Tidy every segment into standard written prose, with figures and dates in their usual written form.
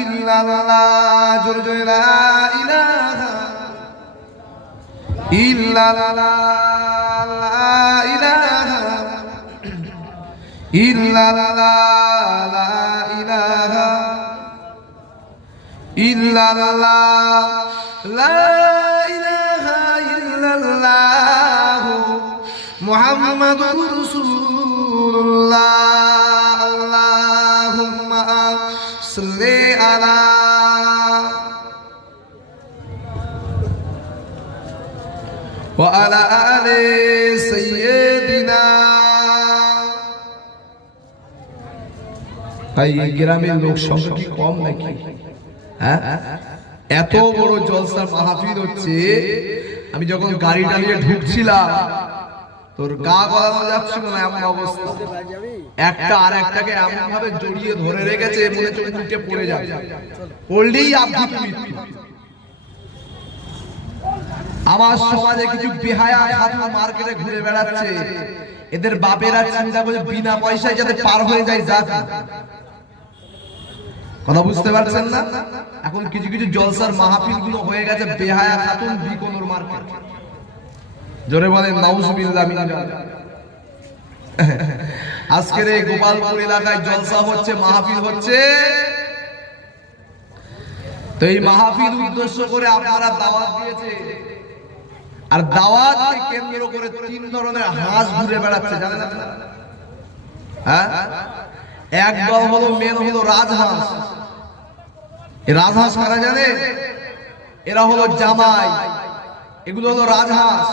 illallah jor jor la ilaha illallah la ilaha illallah la ilaha illallah la ilaha illallah muhammadur rasulullah allahumma salli ala wa ala ali sayyidina। ভাই গ্রামের লোক সংখ্যা কি কম নাকি? হ্যাঁ, এত বড় জলসার মাহফিল হচ্ছে। আমি যখন গাড়িটা নিয়ে ঢুকছিলাম তোর গা গলানো যাচ্ছিল না, এমন অবস্থা। একটা আর একটাকে এমন ভাবে জড়িয়ে ধরে রেখেছে মনে হচ্ছে উল্টে পড়ে যাবে, পড়লেই আবৃত্তি মৃত্যু। আমার সমাজে কিছু বেহায়া খাতুন মার্কেটে ঘুরে বেড়াচ্ছে, এদের বাপেরা চিন্তা করে বিনা পয়সায় যাতে পার হয়ে যায় যাক। কথা বুঝতে পারছেন না? এখন কিছু কিছু জলসার মাহফিল গুলো হয়ে গেছে বেহায়া খাতুন বিকোনোর মার্কেট। জোরে বলেন নাউজুবিল্লাহ মিন যালিক। আজকের এই গোপালপুর এলাকায় জলসা হচ্ছে, মাহফিল হচ্ছে। তো এই মাহফিল উদ্দেশ্য করে আপনারা দাওয়াত দিয়েছে, আর দাওয়াতকে কেন্দ্র করে তিন ধরনের হাঁস ঘুরে বেড়াচ্ছে, জানেন আপনারা? হ্যাঁ, এক দল হলো মেন হলো রাজহাঁস। এই রাজহাঁস কারা জানে? এরা হলো জামাই, এগুলো হলো রাজহাঁস।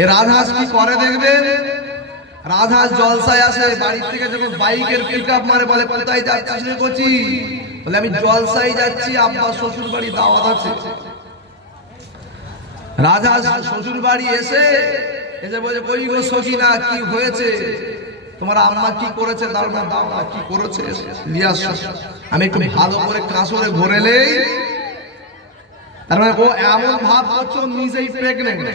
এই রাজহাঁস কি করে দেখবেন? রাজহাঁস জলসায় আসে, বাড়ি থেকে যখন বাইকের পিকআপ মারে বলে কোথায় যাচ্ছিস রে কোচি? বলে আমি জলসায় যাচ্ছি, আব্বা শ্বশুর বাড়ি দাওয়াত আছে। রাজহাঁস শ্বশুর বাড়ি এসে বলে কই গো সখিনা কি হয়েছে, তোমার আম্মা কি করেছে, দাও না দাও না, কি করেছে লিয়ে আসো। আমি একটু ভালো করে কাঁচরে ঘোরেলেই, তার মানে ও এমন ভাব করছে নিজেই প্রেগনেন্ট।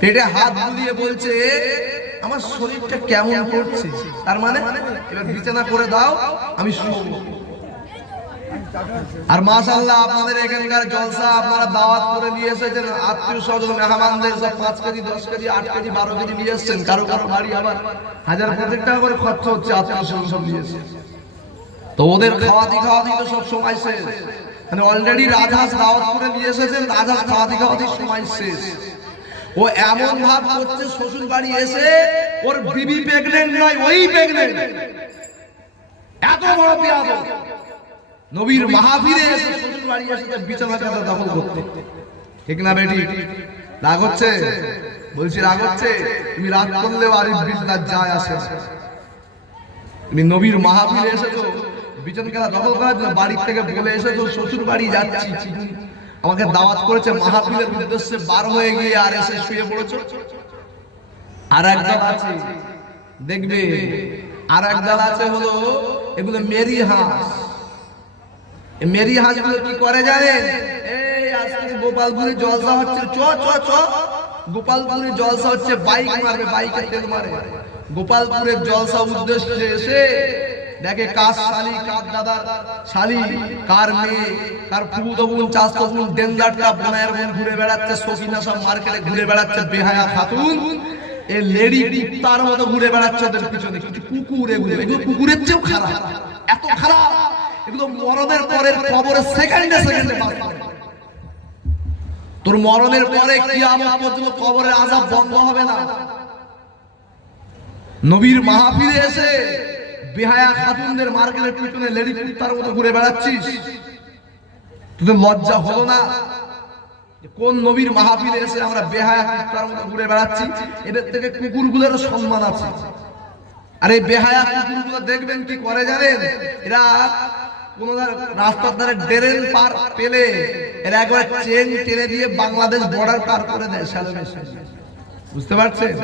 পেটে হাত বুলিয়ে বলছে আমার শরীরটা কেমন করছে, তার মানে এবার বিছানা করে দাও আমি শুবো। আর মাশাআল্লাহ আপনাদের এখানকার জলসা আপনারা দাওয়াত করে নিয়ে এসেছেন, আত্মীয় স্বজন মেহমানদের সব 5 কেজি 10 কেজি 8 কেজি 12 কেজি নিয়ে এসেছেন। কারো কারো বাড়ি আবার 1000 টাকা করে খরচা হচ্ছে, আত্মীয় স্বজন সব নিয়ে এসেছেন। তো ওদের খাওয়াতি তো সব সময় শেষ, মানে অলরেডি রাজহাঁস দাওয়াত করে নিয়ে এসেছেন, রাজহাঁস খাওয়াতি সময় শেষ। ও এমন ভাব করছে শ্বশুর বাড়ি এসে ওর বিবি প্রেগন্যান্ট নয়, ওই প্রেগন্যান্ট। এত বড় বেয়াদব। নবীর মাহফিলে এসে শ্বশুর বাড়ি এসে বিছানা কাঁথা দখল করতে, ঠিক না বেটি? রাগ হচ্ছে? বলছি রাগ হচ্ছে? তুমি রাগ করলেও আরিফ বিল্লাহ যায় আসে। তুমি নবীর মাহফিলে এসেছো বিছানা কাঁথা দখল করার জন্য, বাড়ি থেকে বলে এসেছো শ্বশুর বাড়ি যাচ্ছি, আমাকে দাওয়াত করেছে মাহফিলের উদ্দেশ্যে, বার হয়ে গিয়ে আর এসে শুয়ে পড়েছো। আর একদল আছে দেখবে, আর একদল আছে হলো এগুলো মেরি হাঁস। মেরি হাঁস গুলো কি করে জানেন? এই আজকে গোপালপুরে জলসা হচ্ছে, চ চ চ গোপালপুরে জলসা হচ্ছে, বাইক মারবে, বাইকে তেল মারে। গোপালপুরের জলসা উদ্দেশ্যে এসে দেখে কার শালি, কার দাদার শালি, কার মেয়ে, কার ফুফুতো বোন, চাচাতো বোন, ডেঞ্জারটা বোনায়ের বোন ঘুরে বেড়াচ্ছে, সখিনা সব মার্কেটে ঘুরে বেড়াচ্ছে, বেহায়া খাতুন এই লেডি কুত্তার মতো ঘুরে বেড়াচ্ছে ওদের পিছনে। কিছু কুকুর, এগুলো কুকুরের চেয়েও খারাপ, এত খারাপ। এগুলো মরণের পরে কবরে সেকেন্ডে সেকেন্ডে তোর মরণের পরে কিয়ামত পর্যন্ত কবরের আযাব বন্ধ হবে না। নবীর মাহফিলে এসে বেহায়া খাতুনদের মার্কেটের পিছনে লেডি কুত্তার মতো ঘুরে বেড়াচ্ছিস, তোদের লজ্জা হলো না? কোন নবীর মাহফিলে এসে আমরা বেহায়া কুত্তার মতো ঘুরে বেড়াচ্ছি? এদের থেকে কুকুরগুলোরও সম্মান আছে। আর এই বেহায়া কুকুরগুলো দেখবেন কি করে জানেন? এরা কোন রাস্তার ধারে ড্রেন পার পেলে এরা একবার চেন টেনে দিয়ে বাংলাদেশ বর্ডার পার করে দেয়। বুঝতে পারছেন?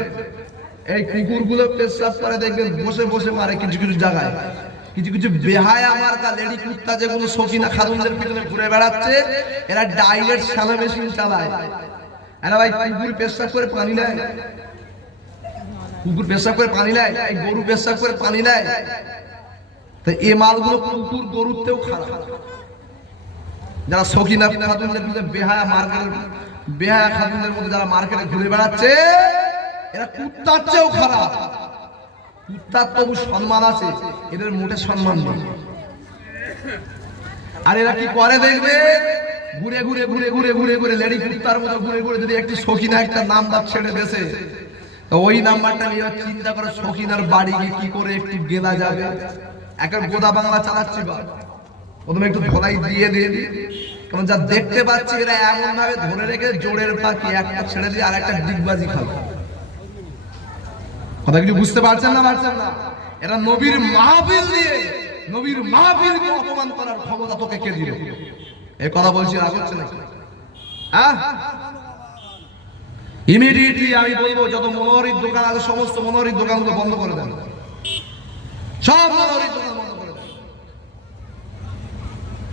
এই কুকুরগুলো পেশাব করে দেখবেন বসে বসে মারে কিছু কিছু জায়গায়। কিছু কিছু বেহায়া মার্কা লেডি কুত্তা যেগুলো সখিনা খাতুনদের পিছনে ঘুরে বেড়াচ্ছে, এরা ডাইরেক্ট শ্যালো মেশিন চালায়। এরা ভাই কুকুর পেশাব করে পানি নেয়, কুকুর পেশাব করে পানি নেয়, এই গরু পেশাব করে পানি নেয়। তো এই মালগুলো কুকুর গরুতেও খারাপ। যারা সকিনা খাতুনদের মধ্যে বেহায়া খাতুনদের মধ্যে যারা মার্কেটে ঘুরে বেড়াচ্ছে, এরা কুত্তার চেয়েও খারাপ। কুত্তার তবু সম্মান আছে, এদের মোটে সম্মান নেই। আর এরা কি করে দেখবে, ঘুরে ঘুরে ঘুরে ঘুরে ঘুরে ঘুরে লেডি কুত্তার মতো ঘুরে ঘুরে যদি একটি সকিনা একটা নাম্বার ছেড়ে দেশে, ওই নাম্বারটা নিয়ে চিন্তা করে সকিনার বাড়ি গিয়ে কি করে একটু গেলা যাবে। একটা গোদা বাংলা চালাচ্ছি বা প্রথমে একটু ধলাই দিয়ে দিয়ে দিই, কারণ যা দেখতে পাচ্ছি এরা এমন ভাবে ধরে রেখে জোরের পাখি একটা ছেড়ে দিয়ে আর একটা ডিগবাজি খাবে। কথা কিছু বুঝতে পারছেন না? এরা নবীর মাহফিল দিয়ে নবীর মাহফিলকে অপমান করার ক্ষমতা তোকে কে দিল? এই কথা বলছি, রাগ হচ্ছে না? ইমিডিয়েটলি আমি বলবো যত মনোহরির দোকান আছে সমস্ত মনোহরির দোকানগুলো বন্ধ করে দেন, সব মনোহরির দোকান বন্ধ করে দেন।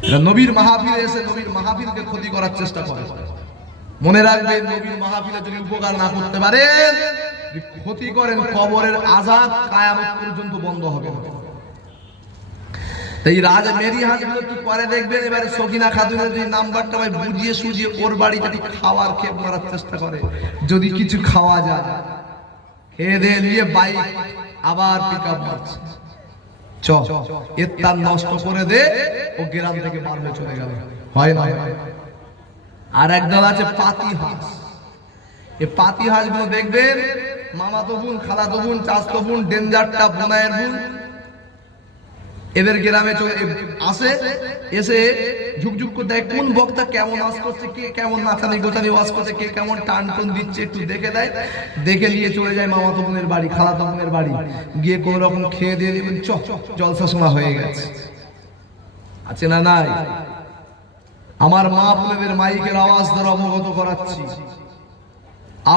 এরা নবীর মাহফিলে এসে নবীর মাহফিলকে ক্ষতি করার চেষ্টা করে। মনে রাখবেন, নবীর মাহফিলে যদি উপকার না করতে পারেন, ক্ষতি করেন, কবরের আযাব কিয়ামত পর্যন্ত বন্ধ হবে না। এই রাজা মেরি হাজগুলো কি করে দেখবেন, এবারে সকিনা খাতুনের যে নাম্বারটা ভাই বুঝিয়ে সুজিয়ে ওর বাড়িতে খাওয়ার খেপ মারার চেষ্টা করে। যদি কিছু খাওয়া যায়, খেয়ে দিয়ে নিয়ে বাইক আবার পিক আপ মারছে, এর তার নষ্ট করে দে, ও গ্রাম থেকে বার হয়ে চলে গেল। হয় না? আর একদল আছে পাতি হাঁস। এই পাতি হাঁসগুলো দেখবেন মামাতো বোন, খালাতো বোন, চাচাতো বোন, ডেঞ্জারটা বোনায়ের বোন, এদের গ্রামে চলে আসে, এসে ঝুকঝুক করে দেয় কোন বক্তা কেমন ওয়াজ করছে, কে কেমন নাচানি গোচানি ওয়াজ করছে, কে কেমন টান টন দিচ্ছে, একটু দেখে দেয়। দেখে নিয়ে চলে যায় মামাতো বোনের বাড়ি, খালাতো বোনের বাড়ি, গিয়ে কোন রকম খেয়ে দিয়ে দিবেন, জলসা শোনা হয়ে গেছে। আছে না নাই? আমার মা বোনেদের মাইকের আওয়াজ দ্বারা অবগত করাচ্ছি,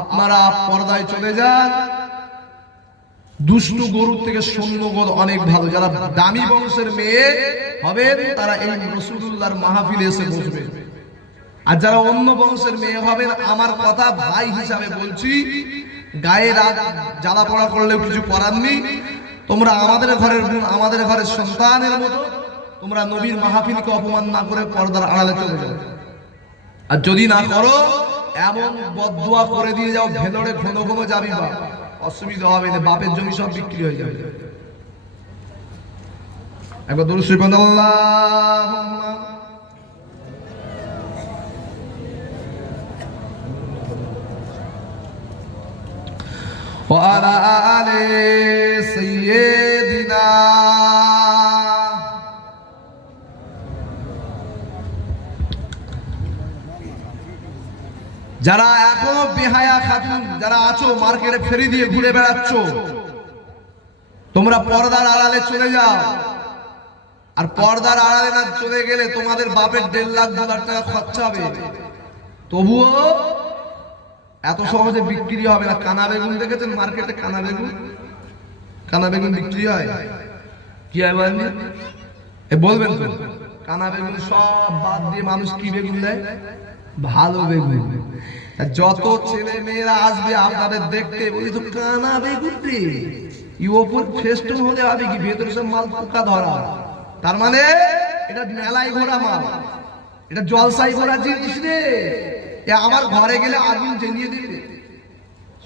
আপনারা পর্দায় চলে যান। দুষ্টু গরুর থেকে শূন্য গরু অনেক ভালো। যারা দামি বংশের মেয়ে হবেন তারা এই রাসূলুল্লাহর মাহফিলে এসে বসবেন। আর যারা অন্য বংশের মেয়ে হবেন, আমার কথা ভাই হিসাবে বলছি, গায়ে জ্বালা পড়া করলেও কিছু করার নেই। তোমরা আমাদের ঘরের বোন, আমাদের ঘরের সন্তানের মতো, তোমরা নবীর মাহফিলকে অপমান না করে পর্দার আড়ালে চলে যাও। আর যদি না করো, এমন বদদুয়া করে দিয়ে যাও, ভেতরে ঘন ঘন যাবি বা অসুবিধা হবে না, বাপের জমি সব বিক্রি হয়ে যাবে। একবার দরুদ শরীফ পড়ুন, আল্লাহুম্মা ওয়া আলা আলি সাইয়্যিদিনা। যারা এখনো বেহায়া খাতুন যারা আছো, মার্কেটে ফেরি দিয়ে ঘুরে বেড়াচ্ছ, তোমরা পর্দার আড়ালে চলে যাও। আর পর্দার আড়ালে না চলে গেলে তোমাদের বাপের 1.5 লাখ 2 লাখ টাকা খরচা হবে, তবুও এত সহজে বিক্রি হবে না। কানা বেগুন দেখেছেন মার্কেটে? কানা বেগুন বিক্রি হয়, কি হয় বলেন? বলবেন তো? কানা বেগুন সব বাদ দিয়ে মানুষ কি বেগুন দেয়? ভালো বেগুন। যত ছেলে মেয়েরা আসবে আপনাদের দেখতে, বলি তো কানা বেগুন রে, ওপর ফেস্টুন হলে হবে কি, ভেতরে সব মাল পোকা ধরা। তার মানে এটা মেলাই ঘোরা মাল, এটা জলসাই ঘোরা জিনিস রে। আমার ঘরে গেলে আগুন জ্বালিয়ে দিবে,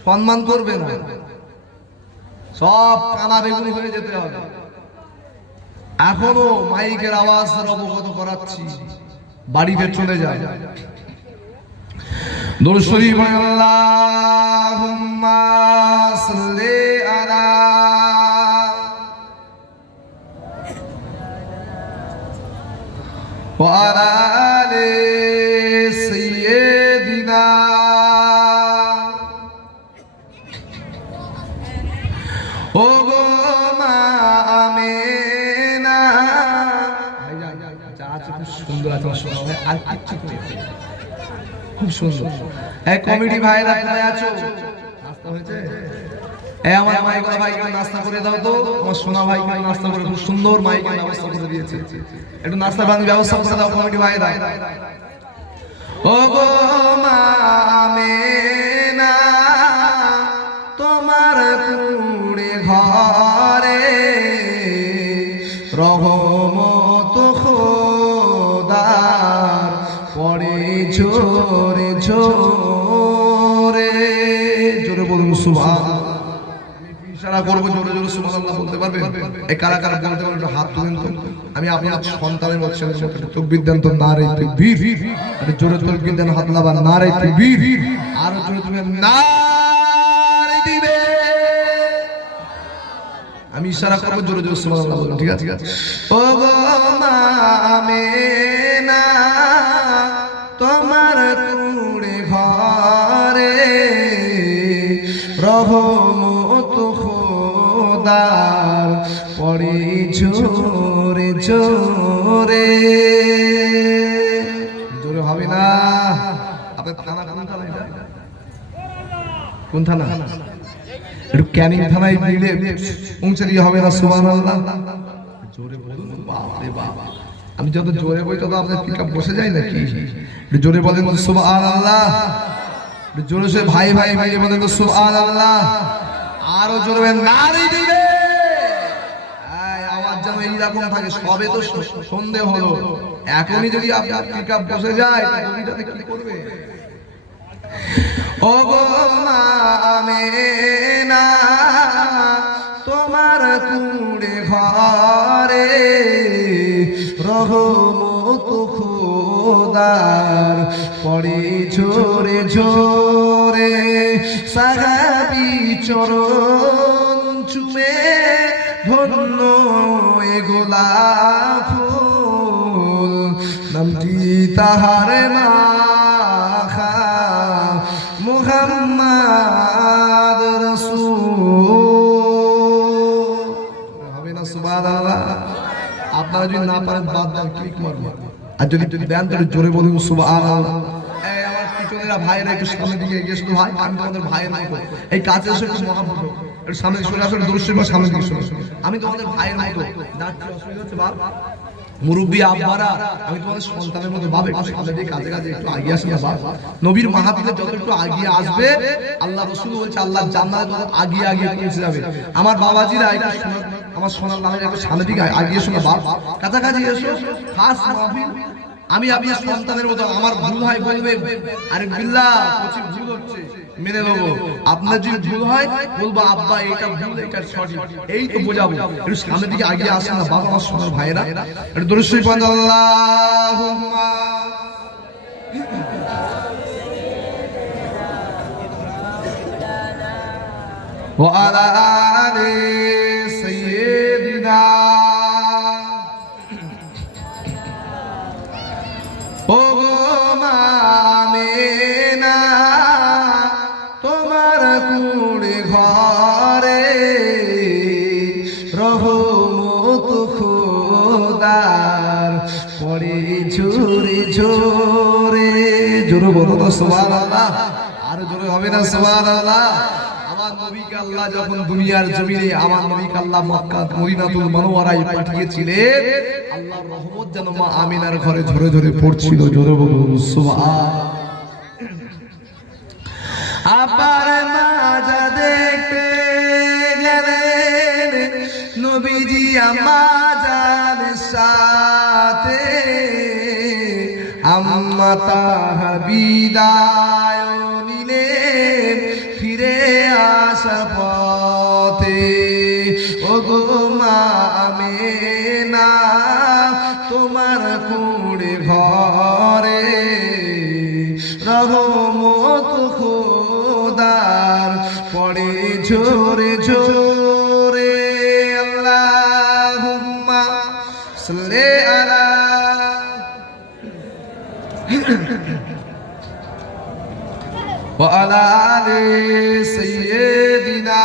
সম্মান করবে না, সব কানা বেগুন হয়ে যেতে হবে। এখনো মাইকের আওয়াজ অবগত করাচ্ছি, বাড়িতে চলে যায়। দরুদ শরীফ আল্লাহুম্মা সাল্লি আলা ওয়া আলা আলি সাইয়্যিদিনা। ও গো মা আমিনা, খুব সুন্দর আছে, আর কিচ্ছু খুব সুন্দর। এই কমিটি ভাইরা কোথায় আছো? নাস্তা হয়েছে? এই আমার মাইকলা ভাইকে নাস্তা করে দাও তো, আমার সোনা ভাইকে নাস্তা করে, খুব সুন্দর মাইকের ব্যবস্থা করে দিয়েছে, একটু নাস্তা পানির ব্যবস্থা করে দাও কমিটি ভাইরা। ও গো মা আমিনা, তোমার কুড়ে ঘরে রহমত খোদার পড়ে ঝরে ঝরে। জোরে বলুন সুবহানাল্লাহ। ইশারা করবো, জোরে জোরে সুবহানাল্লাহ বলতে পারবেন? এই কারা কারা বলতে পারবেন একটু হাত তুলেন তো। আমি আপনার সন্তানের বাচ্চাদের সাথে তাকবীর দেন তো, নারে তাকবীর। আরে জোরে তাকবীর দেন, হাত লাগান, নারে তাকবীর। আর জোরে তুলেন, নারে দিবে। আমি ইশারা করবো, জোরে জোরে সুবহানাল্লাহ বলুন, ঠিক আছে? ও গো মা আমেনা, তোমার কুড়ে ঘরে রহমত খোদার পড়ে ঝরে ঝরে। জোরে হবে না? আপনার থানা কোন থানা? কোন থানা? একটু ক্যানিং থানায় মিলে পৌঁছে দিয়ে হবে না? সুবহানাল্লাহ জোরে বলুন। বাপ রে বাপ, আমি যত জোরে বলি তত আপনার পিকআপ বসে যায় নাকি? একটু জোরে বলেন সুবহানাল্লাহ। একটু জোরে সে ভাই ভাই মিলে বলেন সুবহানাল্লাহ। আরো জোরে বলেন, নারে দিবে। আওয়াজ যেন এইরকম থাকে। সবে তো সন্দেহ হলো, এখনই যদি আপনার পিকআপ বসে যায় তাহলে কি করবে? ও গো মা আমেনা, তোমার কুড়ে ঘরে রহমত খোদার পড়ে ঝরে ঝরে। সাহাবী চরণ চুমে ধন্য এ গোলাপ ফুল, নামটি তাহার মাখা মুহাম্মদ রাসূল। হবে না? সুবহানাল্লাহ। আপনারা যদি না পারেন বাদ দেন, ক্লিক মারবেন। আর যদি দেন তাহলে জোরে বলুন সুবহানাল্লাহ। এই আমার পিছনেরা ভাইরা একটু সামনে দিকে এগিয়ে এসো ভাই। আমি তোমাদের ভাইয়ের মতো, এই কাছে এসে একটু মহাব্বত একটু সামনে চলে আসো, দর্শক সামনে দিকে চলে আসো। আমি তোমাদের ভাইয়ের মতো। যাচ্ছি, অসুবিধা হচ্ছে বাপ? মুরব্বী আব্বারা, আমি তোমাদের সন্তানের মতো বাবা, একটু সামনে দিয়ে কাছে কাছে একটু আগিয়ে আসি না বাবা। নবীর মাহফিলে যত একটু আগিয়ে আসবে, আল্লাহ রাসূল বলছে আল্লাহ জান্নাতে তত আগিয়ে আগিয়ে পৌঁছে যাবে। আমার বাবাজিরা একটু আমার সোনার নামের একটু সামনে দিকে আগিয়ে এসো না বাপ, কাছাকাছি এসো। খাস মাহফিল, আমি আপনার সন্তানের মতো। আমার ভুল হয় বলবে, আরে বিল্লাহ কিছু ভুল হচ্ছে মেনে নেবো। আপনার যদি ভুল হয় বলবো আব্বা এটা ভুল, এটা সঠিক, এই তো বোঝাবো। একটু সামনের দিকে আগিয়ে আসেন না বাবা, আমার সোনার ভাইয়েরা। একটু দরুদ শরীফ পড়েন, আল্লাহুম্মা ওয়া আলা আলি সাইয়্যিদিনা। ও গো মা আমেনা, তোমার কুড়ে ঘরে রহমত খোদার পড়ে ঝরে ঝরে। জোরে বলো তো সুবহানাল্লাহ। আরো জোরে হবে না? সুবহানাল্লাহ। আমার নবীকে আল্লাহ যখন দুনিয়ার জমিনে, আমার নবীকে আল্লাহ মক্কা মদিনাতুল মুনাওয়ারায় পাঠিয়েছিলেন, আল্লাহর রহমত যেন মা আমিনার ঘরে ঝরে ঝরে পড়ছিল। জোরে বলুন সুবহানাল্লাহ। আবার মাজা দেখতে গেলেন নবীজি আম্মাজান সাথে, আম্মা তাহা বিদায় নিলেন ফিরে আসা পথে। ও গো মা আমেনা, তোমার কুড়ে ঘরে রহমত খোদার পড়ে ঝরে ঝরে। আল্লাহুম্মা সাল্লি আলা ওয়া আলা আলি সাইয়্যিদিনা।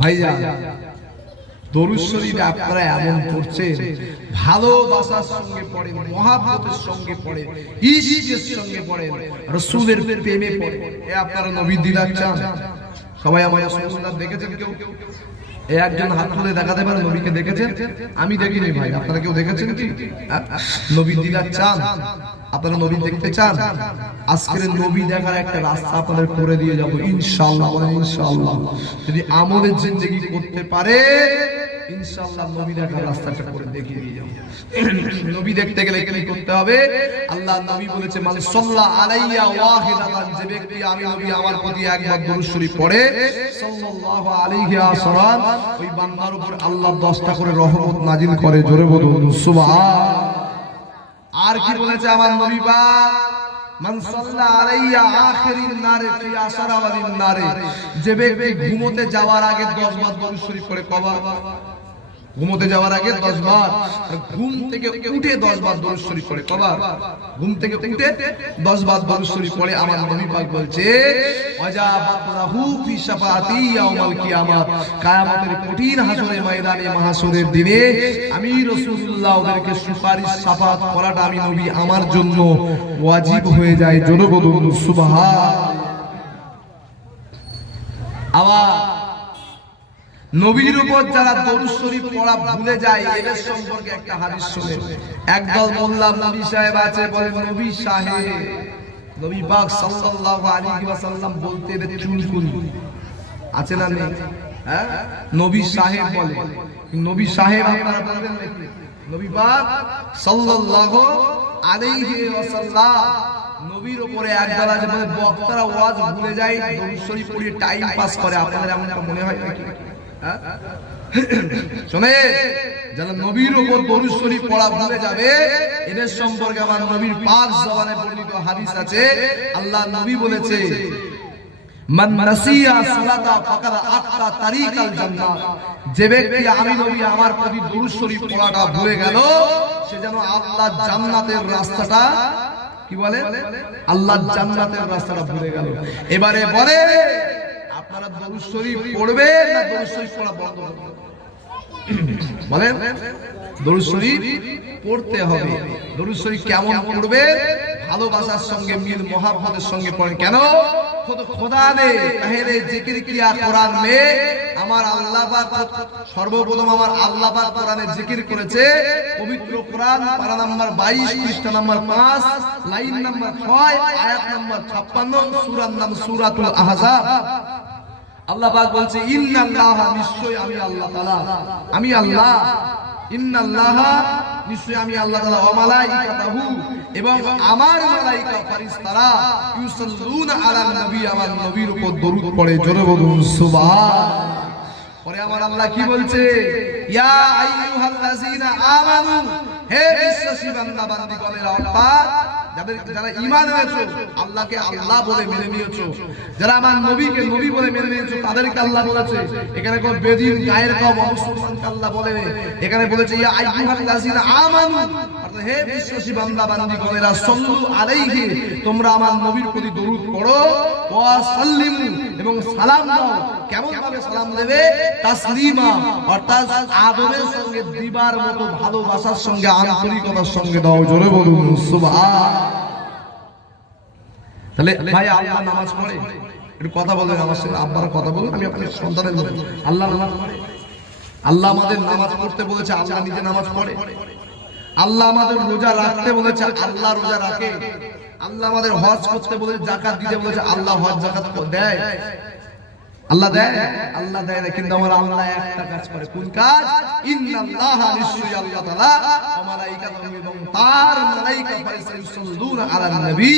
ভাইয়া দরুদ শরীফ আপনারা এমন পড়ছেন, ভালোবাসার সঙ্গে পড়েন, মহাব্বতের সঙ্গে পড়েন, ইশকের সঙ্গে পড়েন, রাসূলের প্রেমে পড়েন। এ আপনারা নবীর দিদার চান? সবাই আমার রাসূলুল্লাহ দেখেছেন? কেউ এই একজন হাত তুলে দেখাতে পারে নবীকে দেখেছেন? আমি দেখিনি ভাই, আপনারা কেউ দেখেছেন কি? নবীর দিদার চান? আপনারা নবী দেখতে চান? আজকের নবী দেখার একটা রাস্তা আপনাদের করে দিয়ে যাব ইনশাআল্লাহ। ইনশাআল্লাহ যদি আমলের জিন্দেগি করতে পারে ইনশাআল্লাহ নবী দেখার রাস্তাটা করে দেখিয়ে দিয়ে যাব। নবী দেখতে গেলে কি করতে হবে? আল্লাহ নবী বলেছে মান সাল্লা আলাইয়া ওয়াহিদাতান, যে ব্যক্তি আমি নবী আমার প্রতি একবার দরুদ শরীফ পড়ে সাল্লাল্লাহু আলাইহি ওয়াসাল্লাম, ওই বান্দার উপর আল্লাহ 10টা করে রহমত নাজিল করে। জোরে বলুন সুবহান। আর কি বলেছে আমার নবী পাক? মান সাল্লা আলাইয়া আখিরিন নারে ফি আশরা ওয়ালিন নারে, যে ব্যক্তি ঘুমোতে যাওয়ার আগে 10 বার দরুদ শরীফ পড়ে। কবার? ঘুমোতে যাওয়ার আগে 10 বার। ঘুম থেকে উঠে 10 বার দরুদ শরীফ পড়ে। কবার? ঘুম থেকে উঠে 10 বার দরুদ শরীফ পড়ে। আমার নবী পাক বলছে ওয়াজাবাত লাহু ফি শাফাআতি ইয়াউমাল কিয়ামাত, কিয়ামতের কঠিন হাসরের ময়দানে, মাহশরের দিনে আমি রাসূলুল্লাহ ওদেরকে সুপারিশ শাফাআত করাটা আমি নবী আমার জন্য ওয়াজিব হয়ে যায়। জোরে বলুন সুবহান। আবার নবীর উপর যারা দরুদ শরীফ পড়া ভুলে যায় এদের সম্পর্কে একটা হাদিস শুনেন। একদল মোল্লা নবী সাহেব আছে, বলে নবী সাহেব, নবী পাক সাল্লাল্লাহু আলাইহি ওয়াসাল্লাম বলতে এদের চুলকুনি আছে না নেই? হ্যাঁ, নবী সাহেব বলে। নবী সাহেব আপনারা বলবেন নাকি? নবী পাক সাল্লাল্লাহু আলাইহি ওয়াসাল্লাম, নবীর উপরে একদল আছে বলে বক্তারা ওয়াজ ভুলে যায়, দরুদ শরীফ পড়ে টাইম পাস করে। আপনাদের এমনটা মনে হয় নাকি? শুনে, যারা নবীর উপর দরুদ শরীফ পড়া ভুলে যাবে এদের সম্পর্কে আমার নবীর পাক জবানে বর্ণিত হাদিস আছে। আল্লাহ নবী বলেছে মান নাসিয়া সালাতা ফাকাদ আতা তারিকাল জান্নাত, যে ব্যক্তি আমি নবী আমার প্রতি দরুদ শরীফ পড়াটা ভুলে গেল সে যেন আল্লাহর জান্নাতের রাস্তাটা, কি বলে, আল্লাহর জান্নাতের রাস্তাটা ভুলে গেল। এবারে বলে আপনারা দরুদ শরীফ পড়বেন না দরুদ শরীফ পড়া বন্ধ করবেন? বলেন, দরুদ শরীফ পড়তে হবে। দরুদ শরীফ কেমন পড়বেন? ভালোবাসার সঙ্গে, মিল মোহাব্বতের সঙ্গে পড়েন। কেন? খোদা ने पहले जिक्र किया कुरान में, আমার আল্লাহ পাক সর্বপ্রথম আমার আল্লাহ পাক কোরআনে জিকির করেছে। পবিত্র কোরআন পারা নাম্বার 22 পৃষ্ঠা নাম্বার 5 লাইন নাম্বার 6 আয়াত নাম্বার 56, সূরার নাম সূরাতুল আহজাব। আল্লাহ পাক বলছে ইন্নাল্লাহা, নিশ্চয় আমি আল্লাহ তাআলা, আমি আল্লাহ, ইন্নাল্লাহা নিশ্চয় আমি আল্লাহ তাআলা, ওয়া মালাইকাতাহু এবং আমার মালাইকা ফেরেশতারা, ইউসাল্লুনা আলান নবী, আমার নবীর উপর দরুদ পড়ে। জোরে বলুন সুবহান। পরে আমার আল্লাহ কি বলছে? ইয়া আইয়ুহাল্লাযীনা আমানু, হে বিশ্বাসী বান্দা বান্দীগণেরা, অর্থাৎ যারা ঈমান এনেছো, আল্লাহকে আল্লাহ বলে মেনে নিয়েছো, যারা আমার নবীকে নবী বলে মেনে নিয়েছো, তাদেরকে আল্লাহ বলেছে। এখানে কোন বেদিন গায়ের কম মুসলমানকে আল্লাহ বলে, এখানে বলেছে ইয়া আইয়ুহাল্লাযীনা আমানু, অর্থাৎ হে বিশ্বাসী বান্দা বান্দীগণেরা, সাল্লু আলাইহি, তোমরা আমার নবীর প্রতি দরুদ পড়ো, ওয়া সাল্লিমু এবং সালাম দাও। কেমন ভাবে সালাম দেবে? তাসলিমা, অর্থাৎ আদবের সঙ্গে, দিবার মতো ভালোবাসার সঙ্গে, আন্তরিকতার সঙ্গে দাও। জোরে বলুন সুবহান। তাহলে ভাই আল্লাহ নামাজ পড়ে? একটু কথা বলেন আমার সঙ্গে, আব্বারা কথা বলুন, আমি আপনার সন্তানের বলবো আল্লাহ নামাজ পড়ে। আল্লাহ আমাদের নামাজ পড়তে বলেছে, আল্লাহ নিজে নামাজ পড়ে। আল্লাহ আমাদের রোজা রাখতে বলেছে, আল্লাহ রোজা রাখে। আল্লাহ আমাদের হজ করতে বলেছে, যাকাত দিতে বলেছে, আল্লাহ হজ যাকাত দেয়। আল্লাহ দেয়? আল্লাহ দেয় না, কিন্তু আমার আল্লাহ একটা কাজ করে। কোন কাজ? ইন্নাল্লাহা, নিশ্চয়ই আল্লাহ তাআলা, ওয়া মালাইকাতুহু এবং তার মালাইকা ফেরেশতা, ইউসাল্লুনা আলান নবী,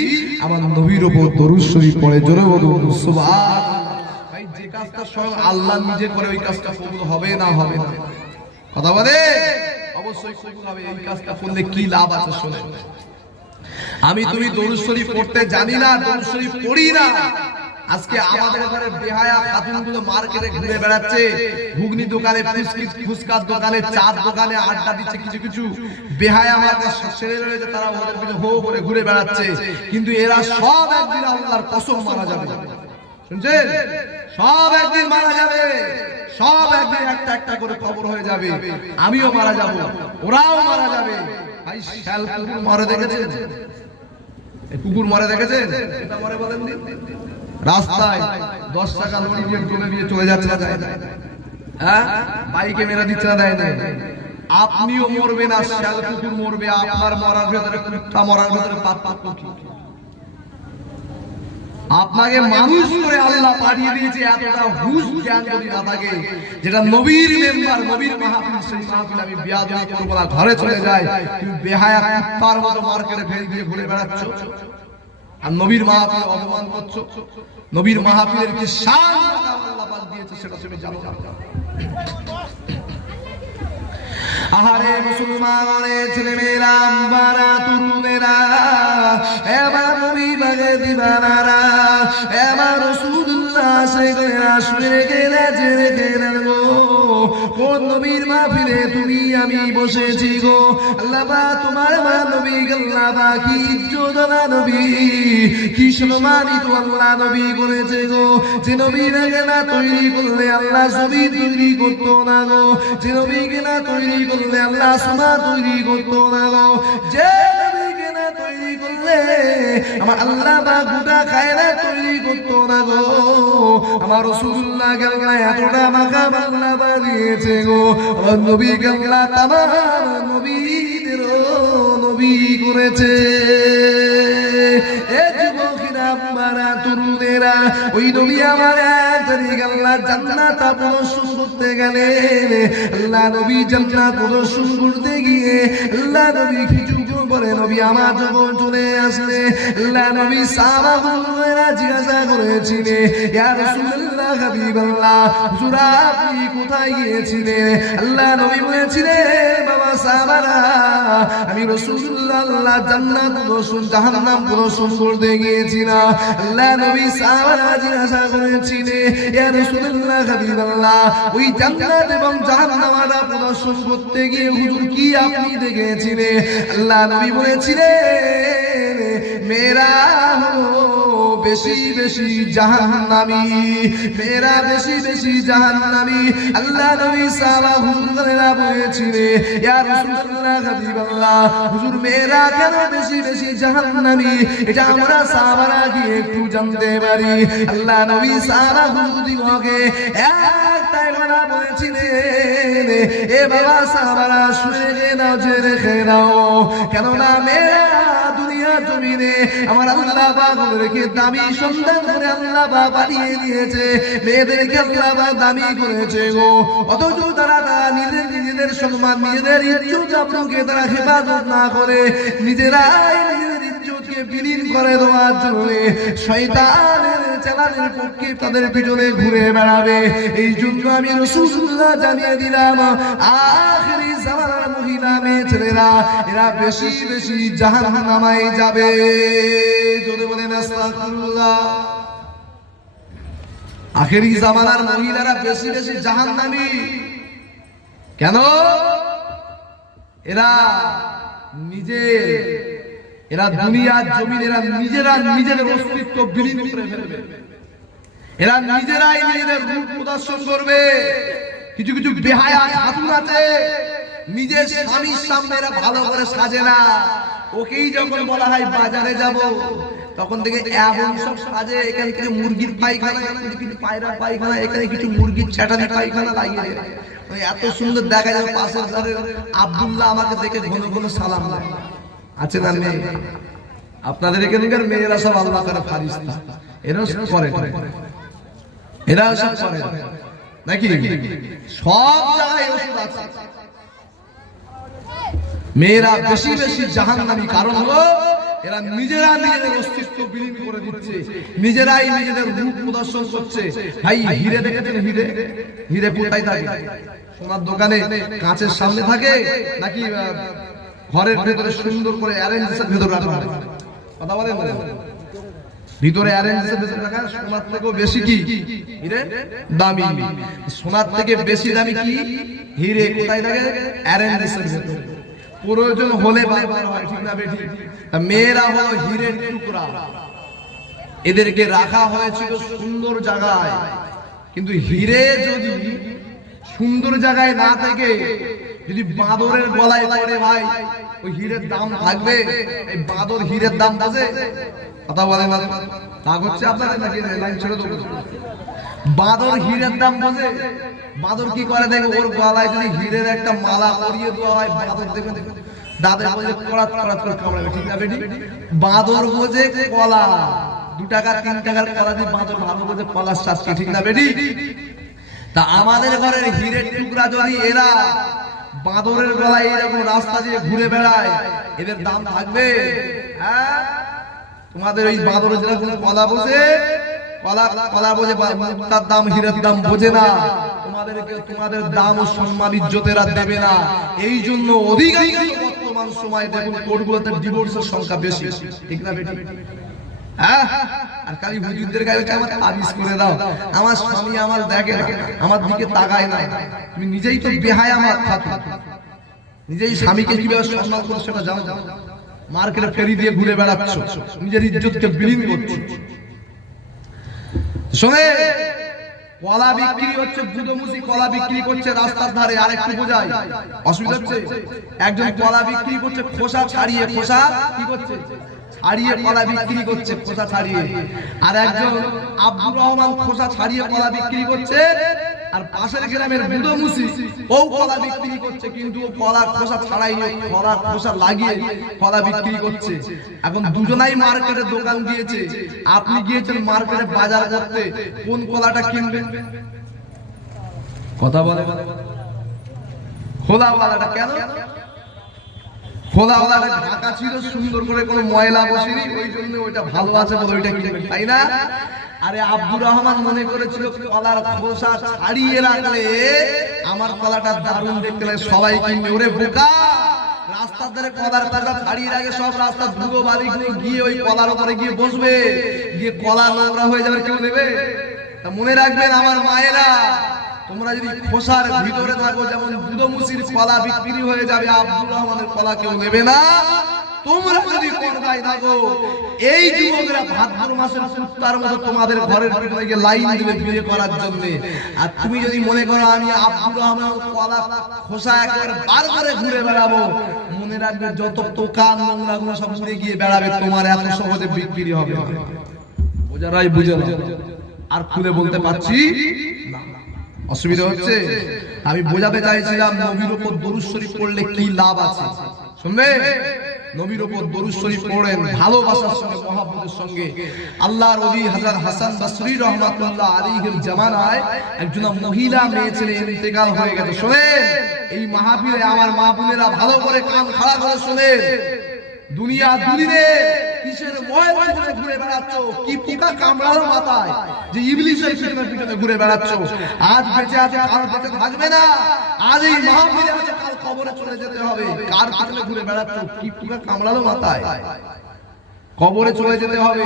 আমার নবীর উপর দরুদ শরীফ পড়ে। জোরে বলুন সুবহান। ভাই যে কাজটা স্বয়ং আল্লাহ নিজে করে ওই কাজটা কবুল হবে না? হবে না? কথা বলে অবশ্যই কবুল হবে। এই কাজটা করলে কি লাভ আছে শুনেন। আমি তুমি দরুদ শরীফ পড়তে জানি না, দরুদ শরীফ পড়ি না। আজকে আমাদের ঘরে বেহায়া খাতুনগুলো মার্কেটে ঘুরে বেড়াচ্ছে, ঘুগনি দোকানে, ফুচকার দোকানে, চার দোকানে আড্ডা দিচ্ছে। কিছু কিছু বেহায়া আমার ছেড়ে রয়েছে, তারা ওদের পিছনে হো করে ঘুরে বেড়াচ্ছে। কিন্তু এরা সব একদিন আল্লাহর কসম মারা যাবে। শুনছেন? সব একদিন মারা যাবে, সব একদিন একটা একটা করে কবর হয়ে যাবে। আমিও মারা যাব, ওরাও মারা যাবে। ভাই শাল কুকুর মরে দেখেছেন? কুকুর মরে দেখেছেন? এটা মরে বলেন দিন। রাস্তায় 10 টাকা লরি দিয়ে তুলে দিয়ে চলে যাচ্ছে না, যায় না? হ্যাঁ, বাইকে মেরে দিচ্ছে না, দেয় না? আপনিও মরবেন আর শাল কুকুর মরবে। আপনার মরার ভেতরে কুত্তা মরার ভেতরে পার্থক্য কি? আপনাকে মানুষ করে আল্লাহ পাঠিয়ে দিয়েছে, এতটা হুঁশ জ্ঞান যদি না থাকে, যেটা নবীর মেম্বার, নবীর মাহফিল, সেই মাহফিল আমি বিয়াদবি করব না, ঘরে চলে যাই। তুমি বেহায়া কুত্তার মতো মার্কেটে ফেলে দিয়ে ঘুরে বেড়াচ্ছ আর নবীর মাহফিল অপমান করছো। নবীর মাহফিলের কি শান আল্লাহ পাক দিয়েছে সেটা তুমি জানো না। আহারে মুসলমানের ছেলেমেয়েরা, আম্বারা, তরুণেরা, এবার নবী বাগে দিবানারা, এবার রাসূলুল্লাহ সেগুলা শুনে গেলে জেনে গেলেন গো, কোন নবীর মাহফিলে তুমি আমি বসেছি গো। আল্লাহ পাক তোমার মা নবী আল্লাহ পাক কি ইজ্জত না নবী, কি সম্মানিত আল্লাহ নবী করেছে গো। যে নবীকে না তৈরি করলে আল্লাহ ছবি তৈরি করতো না গো, যে নবীকে না তৈরি করলে আল্লাহ সুমা তৈরি করতো না গো, যে নবীকে না তৈরি করলে আমার আল্লাহ পাক গোটা কায়না তৈরি করতো না গো। আমার রাসূলুল্লাহ আল্লাহ এতটা মাকাম আল্লাহ বানিয়েছে গো, আমার নবীকে আল্লাহ তামাম নবীদেরও নবী করেছে। এ যুবকেরা, আম্মারা, তরুণেরা, ওই নবী আমার আল্লাহ জান্নাত প্রদর্শন করতে গেলেন। আল্লাহ নবী জান্নাত প্রদর্শন করতে গিয়ে আল্লাহ নবী কিছু পরে নবী আমার যখন চলে আসলে আল্লাহ নবী সাহাবারা জিজ্ঞাসা করেছিলেন, ইয়া রাসূলুল্লাহ হাবিবাল্লাহ, হুজুর আপনি কোথায় গিয়েছিলেন? আল্লাহ নবী বলেছিলেন, বাবা সাহাবারা, আমি রাসূলুল্লাহ আল্লাহ জান্নাত প্রদর্শন জাহান্নাম প্রদর্শন করতে গিয়েছিলাম। আল্লাহ নবী সাহাবারা জিজ্ঞাসা করেছিলেন, ইয়া রাসূলুল্লাহ হাবিবাল্লাহ, ওই জান্নাত এবং জাহান্নামটা প্রদর্শন করতে গিয়ে হুজুর কি আপনি দেখেছিলেন? আল্লাহ নবী বলেছিলেন, মেরা হলো বেশি বেশি জাহান্নামী, মেরা বেশি বেশি জাহান্নামী। আল্লাহ নবী সাহাবারা বলেছিলেন, ইয়া রাসূলুল্লাহ হাবিবাল্লাহ, হুজুর মেরা কেন বেশি বেশি জাহান্নামী, এটা আমরা সাহাবারা কি একটু জানতে পারি? আল্লাহ নবী সাহাবাকে একটাই কথা বলেছিলেন, এ বাবা সাহাবারা শুনে নাও, যে রেখে নাও, কেননা মেরা দুনিয়া জমিনে আমার আল্লাহ পাক ওদেরকে দামি সন্তান করে আল্লাহ পাক বানিয়ে দিয়েছে, মেয়েদেরকে আল্লাহ পাক দামি করেছে গো। অথচ তারা নিজেদের সম্মান, নিজেদের ইজ্জত আবরুকে তারা হেফাজত না করে নিজেরাই নিজেদের ইজ্জতকে বিলীন করে দেওয়ার জন্য শয়তানের চালানের পক্ষে তাদের পিছনে ঘুরে বেড়াবে। এই জন্য আমি রাসূলুল্লাহ জানিয়ে দিলাম, আখিরি জামানার মহিলা মেয়ে ছেলেরা এরা বেশি বেশি জাহান্নামে যাবে। জোরে বলেন আস্তাগফিরুল্লাহ। আখিরি জামানার মহিলারা বেশি বেশি জাহান্নামী কেন? এরা দুনিয়ার জমিন, এরা নিজেরা নিজেদের অস্তিত্ব বিলীন করে ফেলবে, এরা নিজেরাই নিজেদের রূপ প্রদর্শন করবে। কিছু কিছু বেহায়া খাতুন আছে, নিজের স্বামীর সামনে এরা ভালো করে সাজে না, ওকেই যখন বলা হয় বাজারে যাব তখন থেকে এমন সব সাজে, এখানে কিছু মুরগির পায়খানা, এখানে কিছু পায়রার পায়খানা, এখানে কিছু মুরগির চাটানি পায়খানা লাগিয়ে এত সুন্দর দেখা যাবে। পাশের ঘরের আব্দুল্লাহ আমাকে দেখে ঘন ঘন সালাম দেয়, আছে না নেই? আপনাদের এখানকার মেয়েরা সব আল্লাহ তাআলা ফারিস্তা, এরা সব করে, এরা সব করে নাকি? সব জায়গায় ওষুধ আছে। মেয়েরা বেশি বেশি জাহান্নামী কারণ হলো এরা নিজেরা নিজেদের অস্তিত্ব বিলীন করে দিচ্ছে, নিজেরাই নিজেদের রূপ প্রদর্শন করছে। ভাই হিরে দেখেছেন? হিরে, হিরে কোথায় থাকে? সোনার দোকানে কাঁচের সামনে থাকে নাকি ঘরের ভেতরে সুন্দর করে অ্যারেঞ্জের ভেতরে রাখা? কথা বলেন, ভিতরে অ্যারেঞ্জের ভেতরে রাখা। সোনার থেকেও বেশি কি হিরে দামি? সোনার থেকে বেশি দামি কি হিরে? কোথায় থাকে? অ্যারেঞ্জের ভেতরে। প্রয়োজন হলে বারবার হয়, ঠিক না বেঠিক? মেয়েরা হলো হীরের টুকরা, এদেরকে রাখা হয়েছিল সুন্দর জায়গায়। কিন্তু হীরে যদি সুন্দর জায়গায় না থেকে যদি বাঁদরের গলায় পড়ে, ভাই ওই হীরের দাম থাকবে? এই বাঁদর হীরের দাম বোঝে? কথা বলে না? রাগ হচ্ছে আপনাদের নাকি? লাইন ছেড়ে দেবো। বাঁদর হীরের দাম বোঝে? বাঁদর কি করে দেখো, ওর গলায় যদি হীরের একটা মালা পরিয়ে দেওয়া হয়, বাঁদর দেখবেন দাঁতে বোঝে কড়াত কড়াত করে কামড়াবে, ঠিক না বেটি? বাঁদর বোঝে কলা, 2 টাকা 3 টাকার কলা দিয়ে বাঁদর ভালো বোঝে কলার শাস্তি, ঠিক না বেটি? তা আমাদের ঘরের হীরের টুকরা যদি এরা বাঁদরের গলায় এরকম রাস্তা দিয়ে ঘুরে বেড়ায়, এদের দাম থাকবে? হ্যাঁ, তোমাদের ওই বাঁদরের যেরকম কলা বোঝে, কলা বোঝে, তার দাম হীরের দাম বোঝে না। তোমাদেরকে তোমাদের দাম ও সম্মান ইজ্জতেরা দেবে না। এই জন্য অধিকাংশ বর্তমান সময় দেখুন কোর্টগুলোতে ডিভোর্সের সংখ্যা বেশি, ঠিক না বেটি? হ্যাঁ, আর খালি হুজুরদের গায়ে আমার তাবিজ করে দাও, আমার স্বামী আমার দেখে না, আমার দিকে তাকায় না। তুমি নিজেই তো বেহায়া আমার থাকো, নিজেই স্বামীকে কিভাবে সম্মান করছো সেটা জানো? মার্কেটে ফেরি দিয়ে ঘুরে বেড়াচ্ছ, নিজের ইজ্জতকে বিলীন করছো। শোনে, কলা বিক্রি হচ্ছে, বুদমুসি কলা বিক্রি করছে রাস্তার ধারে। আর একটু বোঝাই, অসুবিধা হচ্ছে? একজন কলা বিক্রি করছে খোসা ছাড়িয়ে, খোসা কি করছে? ছাড়িয়ে কলা বিক্রি করছে, খোসা ছাড়িয়ে। আর একজন আব্দুর রহমান খোসা ছাড়িয়ে কলা বিক্রি করছে, আর পাশের গ্রামের বুদমুসি ও কলা বিক্রি করছে, কিন্তু ও কলা খোসা ছাড়াই কলা খোসা লাগিয়ে কলা বিক্রি করছে। এখন দুজনাই মার্কেটে দোকান দিয়েছে। আপনি গিয়েছেন মার্কেটে বাজার করতে, কোন কলাটা কিনবেন? কথা বলে খোলাওয়ালাটা। কেন? খোলাওয়ালাটা ঢাকা ছিল, সুন্দর করে কোনো ময়লা বসেনি, ওই জন্য ওইটা ভালো আছে বলে ওইটা কিনবেন, তাই না? আরে আব্দুর রহমান মনে করেছিল কলার খোসা ছাড়িয়ে রাখলে আমার কলাটা দারুণ দেখতে লাগে, সবাই কিনবে। ওরে বোকা, রাস্তার ধারে কলার খোসা ছাড়িয়ে রাখে, সব রাস্তা ধুলো বালি গিয়ে ওই কলার উপরে গিয়ে বসবে, গিয়ে কলা নোংরা হয়ে যাবে, কেউ নেবে? তা মনে রাখবেন আমার মায়েরা, তোমরা যদি খোসার ভিতরে থাকো, যেমন বুদমুসির কলা বিক্রি হয়ে যাবে, আব্দুর রহমানের কলা কেউ নেবে না। তোমরা যদি পর্দায় থাকো, এই যুবকরা ভাদ্র মাসের কুত্তার মতো তোমাদের ঘরের ভিতরে গিয়ে লাইন দিবে বিয়ে করার জন্য। আর তুমি যদি মনে করো আমি আব্দুর রহমান কলা খোসা একেবারে বার করে ঘুরে বেড়াবো, মনে রাখবে যত দোকান নোংরা গুলো সব উড়ে গিয়ে বেড়াবে, তোমার এত সহজে বিক্রি হবে না। বোঝারাই বুঝে না, আর খুলে বলতে পারছি না, অসুবিধা হচ্ছে? আমি বোঝাতে চাইছিলাম নবীর উপর দরুদ শরীফ পড়লে কি লাভ আছে। শুনবে, নবীর উপর দরুদ শরীফ পড়েন ভালোবাসার সঙ্গে, মহব্বতের সঙ্গে। আল্লাহর ওলি হযরত হাসান বসরি রাহমাতুল্লাহ আলাইহির জামানায় একজন মহিলা মেয়ে ছেলে ইন্তেকাল হয়ে গেছে। শুনেন, এই মাহফিলে আমার মা বোনেরা ভালো করে কান খাড়া করে শুনেন। দুনিয়া দুনিনে কিসের ময়ের পিছনে ঘুরে বেড়াচ্ছ? কি পোকা কামড়ালো মাথায় যে ইবলিসের পিছনে ঘুরে বেড়াচ্ছ? আজ বেঁচে আছে, কাল বেঁচে থাকবে না। আজ এই মাহফিলে আছে, কাল কবরে চলে যেতে হবে। কার পিছনে ঘুরে বেড়াচ্ছ? কি পোকা কামড়ালো মাথায়? কবরে চলে যেতে হবে।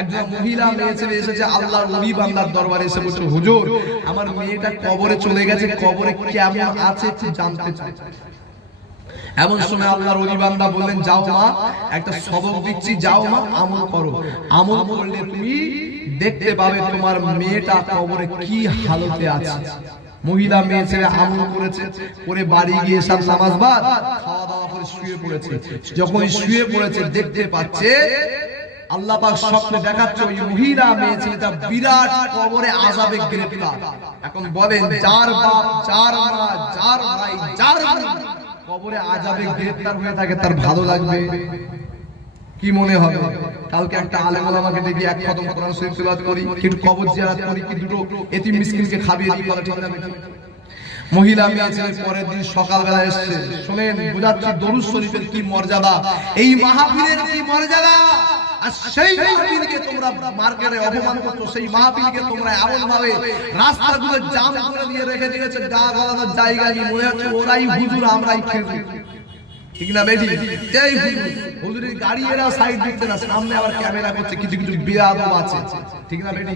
একজন মহিলা মেয়ে ছেলে এসেছে আল্লাহর ওলি বান্দার দরবারে, এসে বলছে হুজুর আমার মেয়েটা কবরে চলে গেছে, কবরে কেমন আছে একটু জানতে চাই। এমন সময় আল্লাহর ওলি বান্দা বললেন, যাও মা, একটা সবক দিচ্ছি, যাও মা আমল করো। আমল করলে তুমি দেখতে পাবে তোমার মেয়েটা কবরে কি হালতে আছে। মহিলা মেয়ে ছেলে আমল করেছে, করে বাড়ি গিয়ে সব নামাজ বাদ খাওয়া দাওয়া করে শুয়ে পড়েছে। যখন শুয়ে পড়েছে দেখতে পাচ্ছে আল্লাহ পাক স্বপ্নে দেখাচ্ছে ওই মহিলা মেয়ে ছেলেটা বিরাট কবরে আযাবে গ্রেফতার। এখন বলেন, যার বাপ, যার মা, যার ভাই, যার কবরে আযাবে গ্রেফতার হয়ে থাকে, তার ভালো লাগবে? কি মনে হবে? কালকে একটা আলেম ওলামাকে দেখি এক খতম কোরআন শরীফ তেলাওয়াত করি, কিন্তু কবর জিয়ারত করি, কি দুটো এতিম মিসকিনকে খাবিয়ে দিই, বলা ঠিক না? মহিলা মেয়ে ছেলে পরের দিন সকালবেলা এসেছে। শুনেন, বুঝাচ্ছি দরুদ শরীফের কি মর্যাদা, এই মাহফিলের কি মর্যাদা। আর সেই মাহফিলকে তোমরা মার্কেটে অপমান করছো, সেই মাহফিলকে তোমরা এমন ভাবে রাস্তাগুলো জাম করে দিয়ে রেখে দিয়েছে, গা গলানোর জায়গা নেই, মনে হচ্ছে ওরাই হুজুর আমরাই খেজুর, ঠিক না বেটি? এই হুজুরের গাড়ি এরা সাইড দিচ্ছে না, সামনে আবার ক্যামেরা করছে, কিছু কিছু বেয়াদব আছে, ঠিক না বেটি?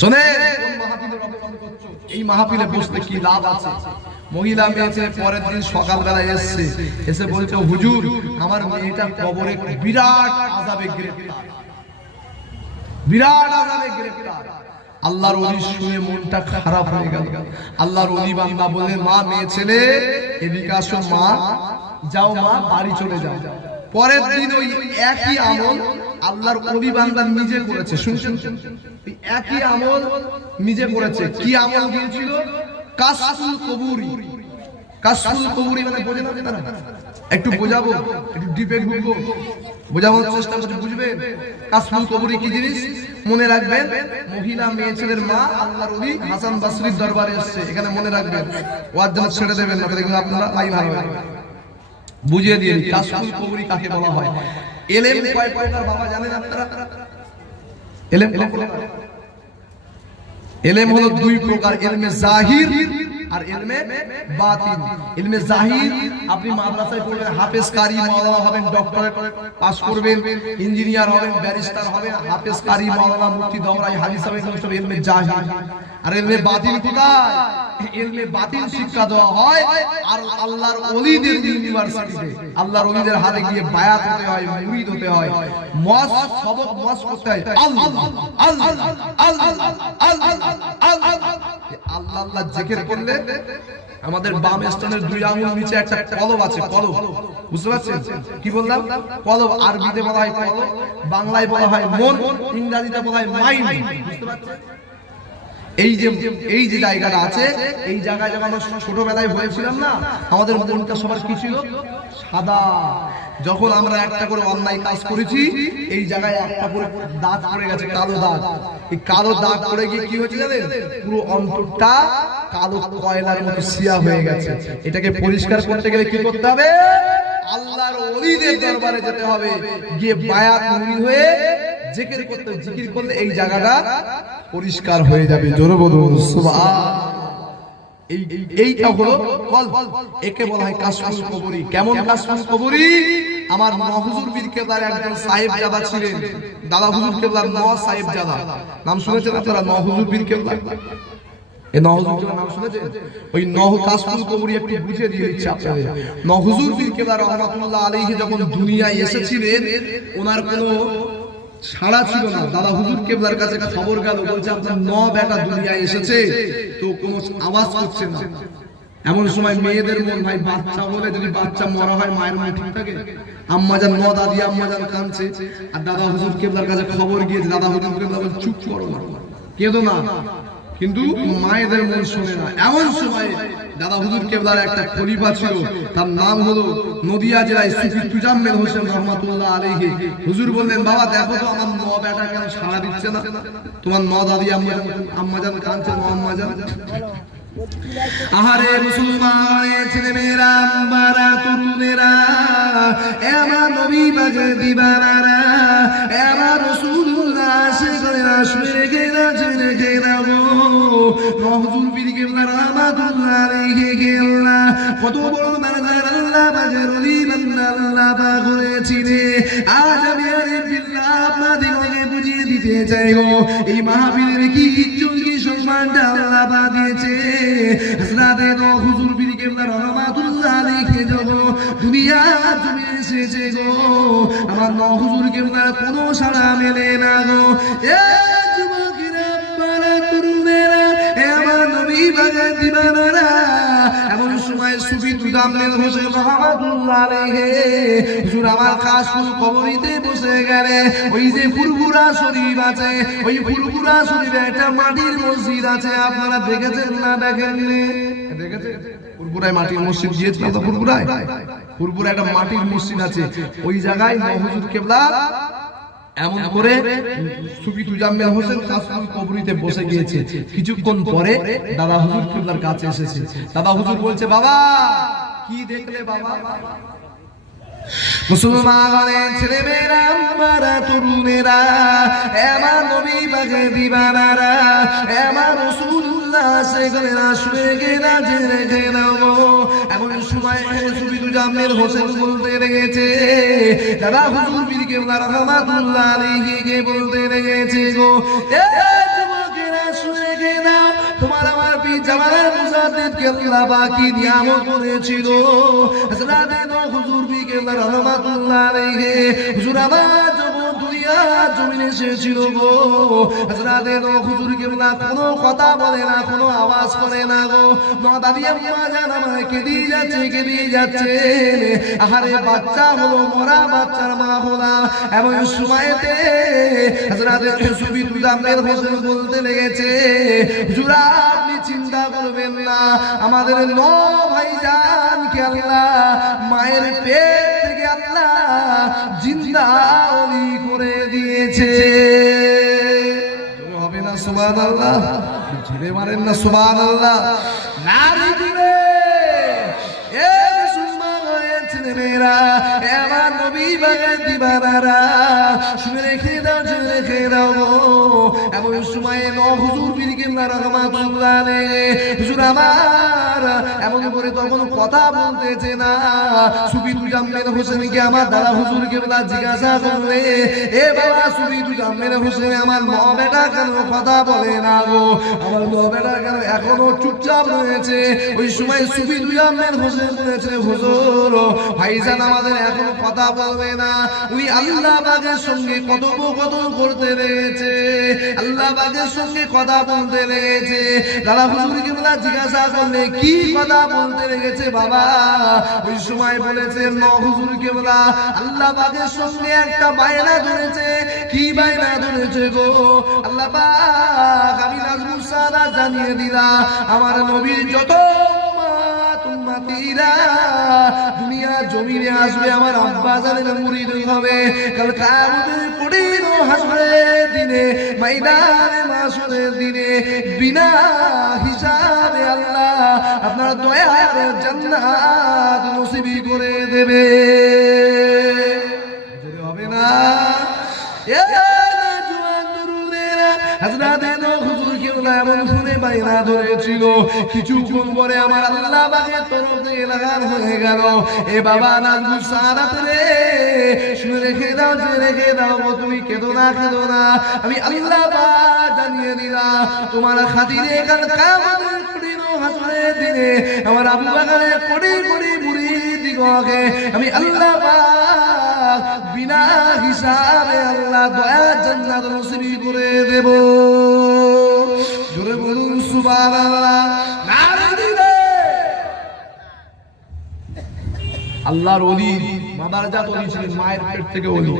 শুনে, কোন মাহফিলের অপমান করছো? এই মাহফিলে বসতে কি লাভ আছে? মহিলা মেয়ে ছেলে পরের দিন সকালবেলা এসেছে, এসে বলছে হুজুর আমার মেয়েটা কবরে বিরাট আযাবে গ্রেফতার, বিরাট আযাবে গ্রেফতার। আল্লাহর ওলি শুনে মনটা খারাপ হয়ে গেল। আল্লাহর ওলি বান্দা বললেন, মা মেয়ে ছেলে এদিকে আসো, মা যাও, মা বাড়ি চলে যাও। পরের দিন ওই একই আমল আল্লাহর ওলি বান্দা নিজে করেছে। শুনছেন? একই আমল নিজে করেছে। কি আমল দিয়েছিল? কাশফুল কবুরি। কাশফুল কবুরি মানে বোঝেন আপনারা? একটু বোঝাবো, একটু ডিপে ঢুকবো, বোঝানোর চেষ্টা করতে বুঝবেন। কাশফুল কবুরি কি জিনিস মনে রাখবেন। মহিলা মেয়ে ছেলের মা আল্লাহর ওলি হাসান বসরির দরবারে এসেছে, এখানে মনে রাখবেন। ওয়াজ যেন ছেড়ে দেবেন না, দেখবেন আপনারা লাইন হারাবেন। বুঝিয়ে দিয়ে কাশফুল কবুরি কাকে বলা হয়। এলেম কয় প্রকার বাবা জানেন আপনারা? এলেম কয় প্রকার? এলেম হলো দুই প্রকার, ইলমে জাহির আর ইলমে বাতিন। ইলমে জাহির আপনি মাদ্রাসায় পড়বেন, হাফেজ কারি মাওলানা হবেন, ডক্টরেট পাস করবেন, ইঞ্জিনিয়ার হবেন, ব্যারিস্টার হবেন, হাফেজ কারি মাওলানা মুফতি দওরাই হাদিস হবেন, সব ইলমে জাহির। আর ইলমে বাতিন কোথায়? ইলমে বাতিন শিক্ষা দেওয়া হয় আর আল্লাহর ওলিদের ইউনিভার্সিটিতে, আল্লাহর ওলিদের হাতে গিয়ে বায়াত হতে হয়, মুরিদ হতে হয়, ওয়াজ সবক ওয়াজ করতে হয়। আল্লাহ আল্লাহ আল্লাহ আল্লাহ আল্লাহ আল্লাহ জিকির করলে আমাদের বাম স্থানের দুই আঙ্গুল নিচে একটা কলব আছে, কলব। বুঝতে পারছেন কি বললাম? কলব আরবিতে বলা হয় কলব, বাংলায় বলা হয় মন, ইংরেজিতে বলা হয় মাইন্ড। বুঝতে পারছেন? এই যে জায়গাটা আছে, এই জায়গায় যখন আমরা ছোটবেলায় হয়েছিলাম না, আমাদের মনটা সবার কি ছিল? সাদা। যখন আমরা একটা করে অন্যায় কাজ করেছি, এই জায়গায় একটা করে দাগ পড়ে গেছে, কালো দাগ। এই কালো দাগ পড়ে গিয়ে কি হয়েছে জানেন? পুরো অন্তরটা কালো কয়লার মতো সিয়া হয়ে গেছে। এটাকে পরিষ্কার করতে গেলে কি করতে হবে? আল্লাহর ওলিদের দরবারে যেতে হবে, গিয়ে বায়াত মুরিদ হয়ে জিকির করতে, জিকির করলে এই জায়গাটা পরিষ্কার হয়ে যাবে। জোরে বলুন সুবহান। এইটা হলো কলব, একে বলা হয় কাশফুল কবরি। কেমন কাশফুল কবরি? আমার হুজুর পীর কেবলার একজন সাহেবজাদা ছিলেন, দাদা হুজুর কেবলার সাহেবজাদা। নাম শুনেছেন আপনারা? হুজুর পীর কেবলা, এই হুজুর কেবলার নাম শুনেছেন? ওই কাশফুল কবরি একটু বুঝিয়ে দিয়ে দিচ্ছি আপনাদের। হুজুর পীর কেবলা রহমাতুল্লাহ আলাইহি যখন দুনিয়ায় এসেছিলেন, ওনার কোনো সাড়া ছিল না। দাদা হুজুর কেবলার কাছে খবর গেল, বলছে আপনার বেটা দুনিয়ায় এসেছে, তো কোনো আওয়াজ করছে না। এমন সময় মেয়েদের মন, ভাই বাচ্চা বলে যদি বাচ্চা মরা হয় মায়ের মন ঠিক থাকে? আম্মাজান দাদি আম্মাজান কাঁদছে, আর দাদা হুজুর কেবলার কাছে খবর গিয়েছে। দাদা হুজুর কেবলা বলে চুপ করো না, কেঁদো না, কিন্তু মায়েদের মন শোনে না। এমন সময় দাদা হুজুর কেবলার একটা খলিফা ছিল, তার নাম হলো নদিয়া জেলায় সুফি তুজাম্মেল হোসেন রহমাতুল্লাহ আলাইহি। হুজুর বললেন, বাবা দেখো তো আমার বেটা কেন সাড়া দিচ্ছে না? তোমার দাদি আম্মাজান কাঁদছে, আম্মাজান। আহারে মুসলমান ছেলেমেয়েরা, আম্মারা, তরুণেরা, আমার নবী পাকের দিবানারা, আমার রাসূলুল্লাহ আশিকরা, আসবে রেখে না, জেনে রেখে না গো। হুজুর পীর কেবলা রহমাতুল্লাহ আলাইহি কেবলা কত বড় মানজার আল্লাহ পাকের ওলি বান্দা আল্লাহ পাক হয়েছিলেন। আজ আমি বিল্লাহ আপনাদেরকে বুঝিয়ে দিতে চাই গো, এই মাহফিলের কি ইজ্জত, কি সম্মানটা আল্লাহ পাক দিয়েছে। হযরতে হুজুর পীর কেবলা রহমাতুল্লাহ আলাইহি যখন দুনিয়া জুড়ে এসেছে গো, আমার হুজুর কেবলার কোনো সাড়া মেলে না গো। এ যুবকেরা, আম্মারা, তরুণেরা, আমার নবী পাকের দিবানারা, এমন সময় সুফি তুজাম্মেল হোসেন রহমাতুল্লাহ আলাইহি হুজুর আমার কাশফুল কবরিতে বসে গেলেন। ওই যে ফুরফুরা শরীফ আছে, ওই ফুরফুরা শরীফে একটা মাটির মসজিদ আছে, আপনারা দেখেছেন না দেখেননি? দেখেছেন? ফুরফুরায় মাটির মসজিদ গিয়েছিল তো? ফুরফুরায় একটা মাটির মসজিদ আছে, ওই জায়গায় হুজুর কেবলা এমন করে সুফি তুজাম্মেল হোসেন কাশফুল কবরিতে বসে গিয়েছে। কিছুক্ষণ পরে দাদা হুজুর কেবলার কাছে এসেছে। দাদা হুজুর বলছে, বাবা কি দেখলে বাবা? মুসলমানের ছেলেমেয়েরা, আম্মারা, তরুণেরা, আমার নবী পাকের দিবানারা, আমার রাসূলুল্লাহ সেখানে আসবে কিনা জেনে রেখে নাও। এমন সময় সুফি তুজাম্মেল হোসেন বলতে লেগেছে, দাদা হুজুর পীর কেবলা রহমাতুল্লাহ আলাইহি কে বলতে লেগেছে গো, এ যুবকেরা শুনে গে নাও, তোমার আমার পীর জামালের মুজাদ্দিদ কেবলা বাকি নিয়ামত করেছিল। হযরতে হুজুর পীর কেবলা রহমাতুল্লাহ আলাইহি হুজুর আমার যখন দুনিয়া জমিনে এসেছিল গো। হযরতে নূহ হুজুর কিবলা কোনো কথা বলে না, কোনো আওয়াজ করে না গো। দাদি আম্মা জান আমায় কেঁদে যাচ্ছে। আহারে বাচ্চা হলো, মরা বাচ্চার মা হলাম। এমন সময়তে হযরতে সুফি তুজাম্মেল হোসেন বলতে লেগেছে, হুজুর আপনি চিন্তা করবেন না, আমাদের নূহ ভাইজানকে আল্লাহ মায়ের পেট থেকে আল্লাহ জিন্দা ওলি করে দিয়েছে। হবে না সুবহানাল্লাহ? ছেড়ে মারেন না সুবহানাল্লাহ? নারী দিবে এ মুসলমান হয়েছে মেয়েরা, আমার নবী বাগান দিবানারা, শুনে রেখে দাও গো। এমন সময়ে নূহ হুজুর পীর কিবলা রাহমাতুল্লাহ আলাইহি হুজুর আমার এমন করে তখন কথা বলতেছে না। সুফি তুজাম্মেল হোসেনকে আমার দাদা হুজুর কিবলা জিজ্ঞাসা করলে, এ বাবা সুফি তুজাম্মেল হোসেন আমার মা বেটা কেন কথা বলে না গো, আমার মা বেটা কেন এখনো চুপচাপ রয়েছে? ওই সময় সুফি তুজাম্মেল হোসেন বলেছে, হুজুর ভাইজান আমাদের এখন কথা বলবে না, ওই আল্লাহ পাকের সঙ্গে কথোপকথন করতে লেগেছে, আল্লাহ পাকের সঙ্গে কথা বলতে লেগেছে। দাদা হুজুর কিবলা জিজ্ঞাসা করলে, কি কথা বলতে লেগেছে বাবা? ওই সময় বলেছে নূহ হুজুর কিবলা আল্লাহ পাকের সঙ্গে একটা বায়না ধরেছে। কি বায়না ধরেছে গো? আল্লাহ পাক আমি নাজমুস সাদাত জানিয়ে দিলা, আমার নবীর যত উম্মতিরা দুনিয়া জমিনে আসবে, আমার আব্বা জানের মুরিদ হবে। কাল কিয়ামতের কঠিন হাসরের দিনে, ময়দানে মাশরের দিনে বিনা হিসাবে আল্লাহ আপনার দয়ার জান্নাত নসিব করে দেবে। হবে না? হযরতে নূহ হুজুর কিবলা এমন শুনে বাইনা ধরেছিল, কিছুক্ষণ পরে আমার আল্লাহ পাকের তরফ থেকে এলান হয়ে গেল, এ বাবা নাজমুস সাদাত রে, শুনে রেখে দাও গো, তুমি কেঁদো না, আমি আল্লাহ পাক জানিয়ে দিলাম তোমার খাতিরে কাল কিয়ামতের কঠিন হাসরের দিনে আমার আবু বকরের কোটি মুরিদগণকে আমি আল্লাহ পাক বিনা হিসাবে আল্লাহ দয়ার জান্নাত নসিব করে দেব। জোরে বলুন সুবহানাল্লাহ। নারে দিবে আল্লাহর ওলি, মাদারজাত ওলি ছিলেন, মায়ের পেট থেকে ওলি।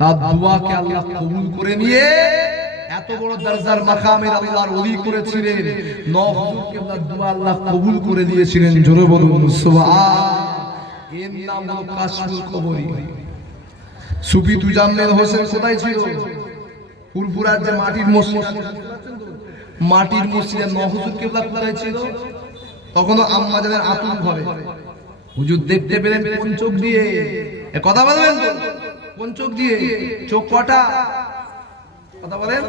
তার দোয়াকে আল্লাহ কবুল করে নিয়ে এত বড় দরজার মাকামের আল্লাহর ওলি করেছিলেন। নূহ হুজুর কিবলার দোয়া আল্লাহ কবুল করে দিয়েছিলেন। জোরে বলুন সুবহান। এর নাম হলো কাশফুল কবরি। সুফি তুজাম্মেল হোসেন কোথায় ছিল? ফুরফুরার যে মাটির মসজিদে নূহ হুজুর কিবলা কোথায় ছিল? তখন আম্মা জানের আতুর ঘরে। হুজুর দেখতে পেলেন কোন চোখ দিয়ে? এ কথা বলবেন তো? কোন চোখ দিয়ে? চোখ কটা? কথা বলেন।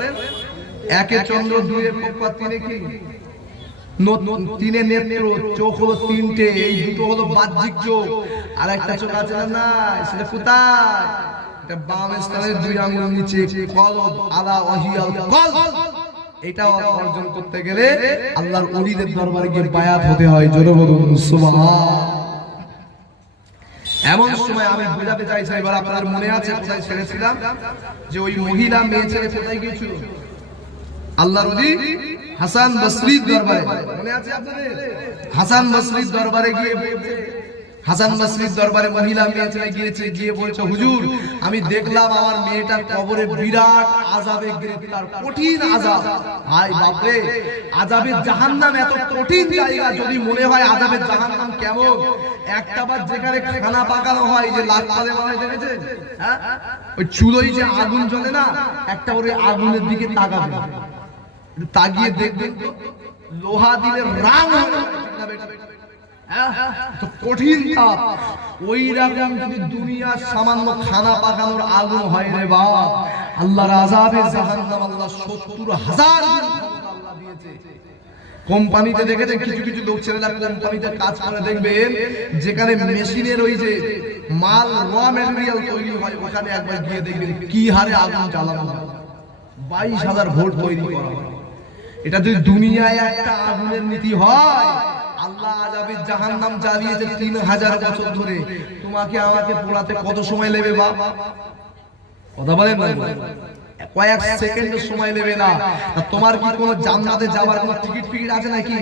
একে চন্দ্র, দুয়ে পক্ষপাত, তিনে কি? তিনে নেত্র, চোখ হলো তিনটে, এই দুটো হলো বাহ্যিক চোখ, আর একটা চোখ আছে না, সেটা কোথায়? এটা বাম স্তনের দুই আঙ্গুল নিচে, কলব আলা ওয়াহিয়াল কলব। এটা অর্জন করতে গেলে আল্লাহর ওলিদের দরবারে গিয়ে বায়াত হতে হয়। জোরে বলুন সুবহান। এমন সময় আমি বোঝাতে চাইছি, এবার আপনাদের মনে আছে কোথায় ছেড়েছিলাম, যে ওই মহিলা মেয়ে ছেলে কোথায় গিয়েছিল? আল্লাহর ওলি হাসান বসরির দরবারে। মনে আছে আপনাদের? হাসান বসরির দরবারে গিয়ে হাসান বসরির দরবারে মহিলা মেয়ে ছেলে গিয়েছে, গিয়ে বলছে, হুজুর আমি দেখলাম আমার মেয়েটার কবরে বিরাট আযাবে গ্রেফতার, কঠিন আযাব। ভাই বাপরে, আযাবের জাহান্নাম এত কঠিন জায়গা, যদি মনে হয় আযাবের জাহান্নাম কেমন, একটা বার যেখানে খানা পাকানো হয়, যে লাল পালে বানায় দেখেছেন, হ্যাঁ, ওই চুলোয় যে আগুন জ্বলে না, একটা করে আগুনের দিকে তাকাবেন, তাকিয়ে দেখবেন তো লোহা দিলে রাং হবে, কঠিন তাপ। ওই রকম যদি দুনিয়ার সামান্য খানা পাকানোর আগুন হয় রে বাপ, আল্লাহর আযাবে জাহান্নাম আল্লাহ ৭০,০০০ আল্লাহ দিয়েছে। কোম্পানিতে দেখেছেন কিছু কিছু লোক ছেলেরা কোম্পানিতে কাজ করে, দেখবেন যেখানে মেশিনের ওই যে মাল র ম্যাটেরিয়াল তৈরি হয়, ওখানে একবার গিয়ে দেখবেন কি হারে আগুন জ্বালানো হয়, ২২,০০০ ভোল্ট তৈরি করা হয়। এটা যদি দুনিয়ায় একটা আগুনের নীতি হয়, আল্লাহ আযাবের জাহান্নাম জ্বালিয়েছে ৩০০০ বছর ধরে, তোমাকে আমাকে পোড়াতে কত সময় নেবে বাবা? কথা বলেন না, কয়েক সেকেন্ডের সময় নেবে না। তোমার কি কোনো জান্নাতে যাওয়ার কোনো টিকিট ফিকিট আছে নাকি?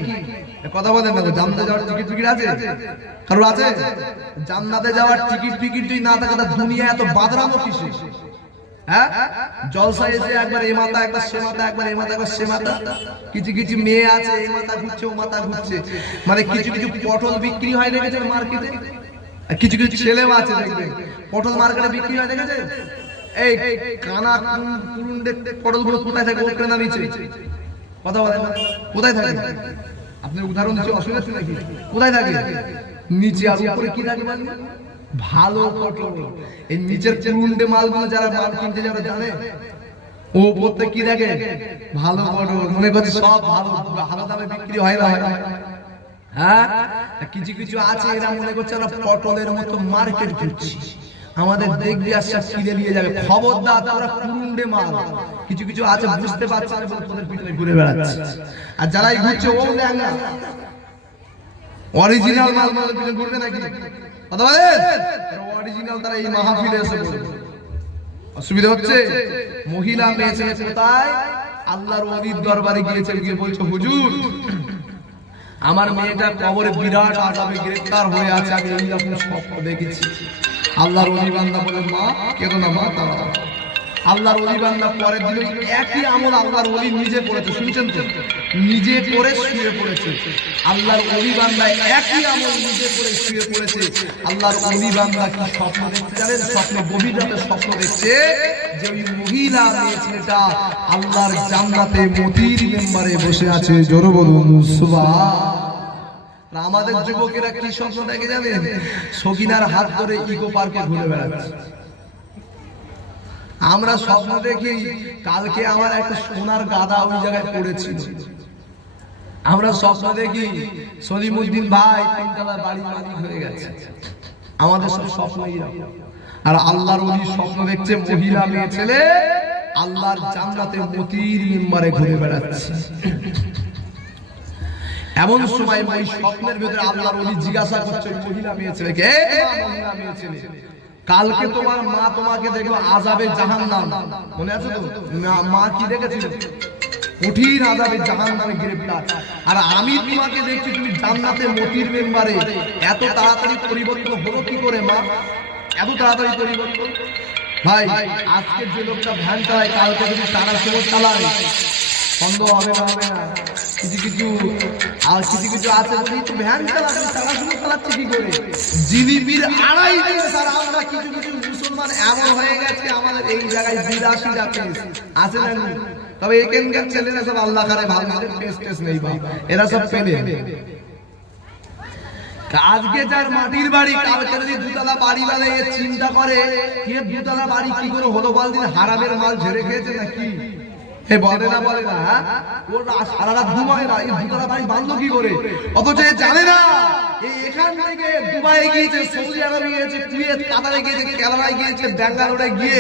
কথা বলেন না, জান্নাতে যাওয়ার টিকিট ফিকিট আছে? কারোর আছে? জান্নাতে যাওয়ার টিকিট ফিকিট যদি না থাকে তা দুনিয়া এত বাদরামো কিসে? হ্যাঁ, জলসা এসে একবার এই মাথা একবার সে মাথা, একবার এই মাথা একবার সে মাথা। কিছু কিছু মেয়ে আছে এই মাথা ঘুরছে ও মাথা ঘুরছে, মানে কিছু কিছু পটল বিক্রি হয় দেখেছেন মার্কেটে, আর কিছু কিছু ছেলেও আছে দেখবেন পটল মার্কেটে বিক্রি হয় দেখেছেন। এই কানা কুরুন দেখতে পটলগুলো কোথায় থাকে? ওখানে না নিচে? কথা বলেন কোথায় থাকে? আপনি উদাহরণ দিচ্ছি, অসুবিধা আছে নাকি? কোথায় থাকে? নিচে। আর উপরে কি থাকে? ভালো পটল। এই নিচের কুরুন্ডে মালগুলো যারা মাল কিনতে যারা জানে, ও উপরতে কি দেখে? ভালো পটল। মনে করছে সব ভালো, ভালো দামে বিক্রি হয় না? হ্যাঁ, কিছু কিছু আছে এরা মনে করছে আমরা পটলের মতো মার্কেট ঘুরছি, আমাদের দেখবি আশা কিনে নিয়ে যাবে। খবরদার, তোরা কুরুন্ডে মাল। কিছু কিছু আছে বুঝতে পারছে না বলে তোদের পিছনে ঘুরে বেড়াচ্ছে, আর যারাই ঘুরছে ও ল্যাংড়া। অরিজিনাল মাল আমাদের পিছনে ঘুরবে নাকি? কথা বলেন, অরিজিনাল তারা এই মাহফিলে এসে বলবে। অসুবিধা হচ্ছে? মহিলা মেয়ে ছেলে কোথায়? আল্লাহর ওলির দরবারে গিয়েছে, গিয়ে বলছে হুজুর আমার মেয়েটা কবরে বিরাট আযাবে গ্রেফতার হয়ে আছে, আমি এইরকম স্বপ্ন দেখেছি। আল্লাহর ওলি বান্দা বলে মা কেঁদো না মা, দাঁড়াও। আল্লাহর ওলি বান্দা পরের দিন একই আমল আল্লাহর ওলি নিজে করেছে, শুনছেন তো? নিজে করে শুয়ে পড়েছে। আল্লাহর ওলি বান্দা একই আমল নিজে করে শুয়ে পড়েছে। আল্লাহর ওলি বান্দা কি স্বপ্ন দেখতে জানেন? স্বপ্ন গভীর রাতে স্বপ্ন দেখছে যে ওই মহিলা মেয়ে ছেলেটা আল্লাহর জান্নাতে মতির মেম্বারে বসে আছে। জোরে বলুন সুবহান। আমাদের যুবকেরা কি স্বপ্ন দেখে জানেন? সকিনার হাত ধরে ইকো পার্কে ঘুরে বেড়াচ্ছে। আমরা স্বপ্ন দেখি কালকে আমার একটা সোনার গাদা ওই জায়গায় পড়েছিল। আমরা স্বপ্ন দেখি সলিমউদ্দিন ভাই তিনতলা বাড়ির মালিক হয়ে গেছে। আমাদের সব স্বপ্ন এইরকম। আর আল্লাহর ওলি স্বপ্ন দেখছে মহিলা মেয়ে ছেলে আল্লাহর জান্নাতে মতির মেম্বারে ঘুরে বেড়াচ্ছে। এমন সময় ওই স্বপ্নের ভিতরে আল্লাহর ওলি জিজ্ঞাসা করছে মহিলা মেয়ে ছেলেকে, মহিলা মেয়ে ছেলে কালকে তোমার মা তোমাকে দেখলো আযাবে জাহান্নাম, মনে আছে তো? মা কি দেখেছিল? কঠিন আযাবে জাহান্নামে গ্রেফতার। আর আমি তোমাকে দেখছি তুমি জান্নাতে মতির মেম্বারে। এত তাড়াতাড়ি পরিবর্তন হলো কি করে মা? এত তাড়াতাড়ি পরিবর্তন? ভাই আজকে যে লোকটা ভ্যান চালায় কালকে যদি তারা সময় চালায় সন্দেহ হবে না? হবে না? কিছু কিছু আর কিছু কিছু আছে বলি তো ভ্যান চালাচ্ছে, তারা শুধু চালাচ্ছে কি করে? জিলিপির আড়াই দিন স্যার আমরা কিছু কিছু মুসলমান এমন হয়ে গেছে আমাদের এই জায়গায় 82টা পিস আছে না? তবে এখানকার ছেলেরা সব আল্লাহ করে ভালো, টেস্ট নেই ভাই, এরা সব পেলে। আজকে যার মাটির বাড়ি কালকে যদি দুতলা বাড়ি বানায় চিন্তা করে কে দুতলা বাড়ি কি করে হলো? বলদিন হারামের মাল ঝেড়ে খেয়েছে নাকি? হে বলে না, বলে না? ওরা সারা রাত ঘুমায় না, এই দুতলা বাড়ি বাঁধলো কি করে? অথচ জানে না এখান থেকে দুবাই গিয়েছে, সৌদি আরবে গিয়েছে, কুয়েত কাতারে গিয়েছে, কেরালায় গিয়েছে, ব্যাঙ্গালোরে গিয়ে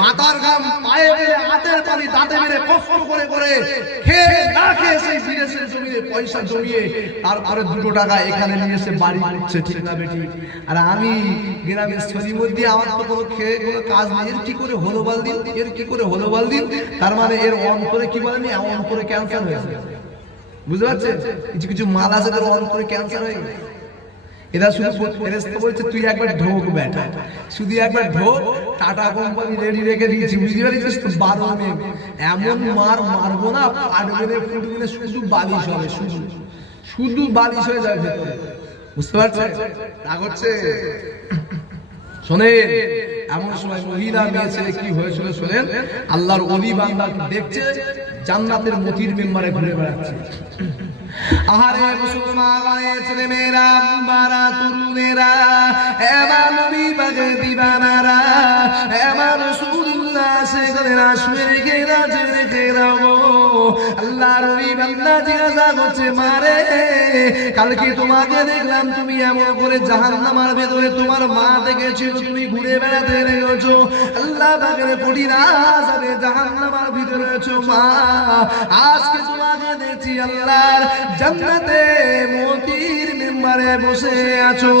মাথার ঘাম পায়ে মেরে হাতের পানি দাঁতে মেরে কষ্ট করে করে খেয়ে না খেয়ে সেই বিদেশের জমিয়ে পয়সা জমিয়ে তারপরে 2 টাকা এখানে নিয়ে এসে বাড়ি করছে, ঠিক না বেটি? আর আমি গ্রামের সলিমুদ্দি, আমার তো কোনো খেয়ে কোনো কাজ নেই। এর কি করে হলো বলদিন? এর কি করে হলো বলদিন? তার মানে এর অন্তরে কি বলেনি, অন্তরে ক্যান্সার হয়েছে। বুঝতে পারছেন? কিছু কিছু মাল আছে তার অন্তরে ক্যান্সার হয়ে গেছে। এরা শুধু ফেরেশতা বলছে তুই একবার ঢোক বেটা, শুধু একবার ঢোক, টাটা কোম্পানি রেডি রেখে দিয়েছি, বুঝতে পারছিস তো? 12 মে এমন মার মারবো না, ফাটবে ফুটবে, শুধু বালিশ হবে, শুধু শুধু বালিশ হয়ে যাবে ভেতরে। বুঝতে পারছেন? তা করছে। শোনেন, এমন সময় মহিলা মেয়ে ছেলে কি হয়েছিল শোনেন। আল্লাহর ওলি বান্দা দেখছে জান্নাতের মতির মেম্বারে ঘুরে বেড়াচ্ছে। আহারে মুসলমানের ছেলে মেয়েরা, বারা তরুণেরা, এবার নবী পাকের দিবানারা, এবার রাসূলুল্লাহ সেখানে আসবে রেখে রাজে রেখে রাবো। আল্লাহর ওলি বান্দা জিজ্ঞাসা করছে মারে কালকে তোমাকে দেখলাম তুমি এমন করে জাহান্নামের ভেতরে তোমার মা দেখেছিল, তুমি ঘুরে বেড়াতে লেগেছো, আল্লাহ পাকের কঠিন আযাবে জাহান্নামের ভিতরে আছো মা। আজকে তোমাকে দেখছি আল্লাহর জান্নাতে মতির মেম্বারে বসে আছো।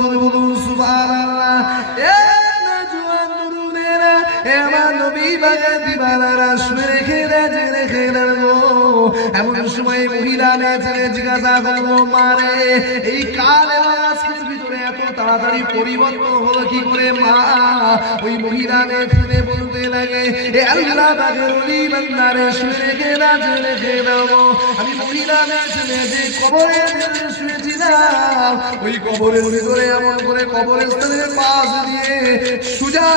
যদি বলুন সুবহানাল্লাহ। এ নওজোয়ান তরুণেরা, দিবানারা শুনে রেখে গো। এমন সময় মহিলা মেয়ে ছেলে জিজ্ঞাসা করলো, মারে এই কাল এবং আজকের ভিতরে এত তাড়াতাড়ি পরিবর্তন হলো কি করে মা? ওই মহিলা মেয়ে ছেলে বলতে লাগে, এ আল্লাহ পাকের ওলি বান্দারে শুনে রেখে দাও। আমি মহিলা মেয়ে ছেলে যে কবরে শুয়েছিলাম, ওই কবরের ভিতরে এমন করে কবরস্থানের পাশ দিয়ে সোজা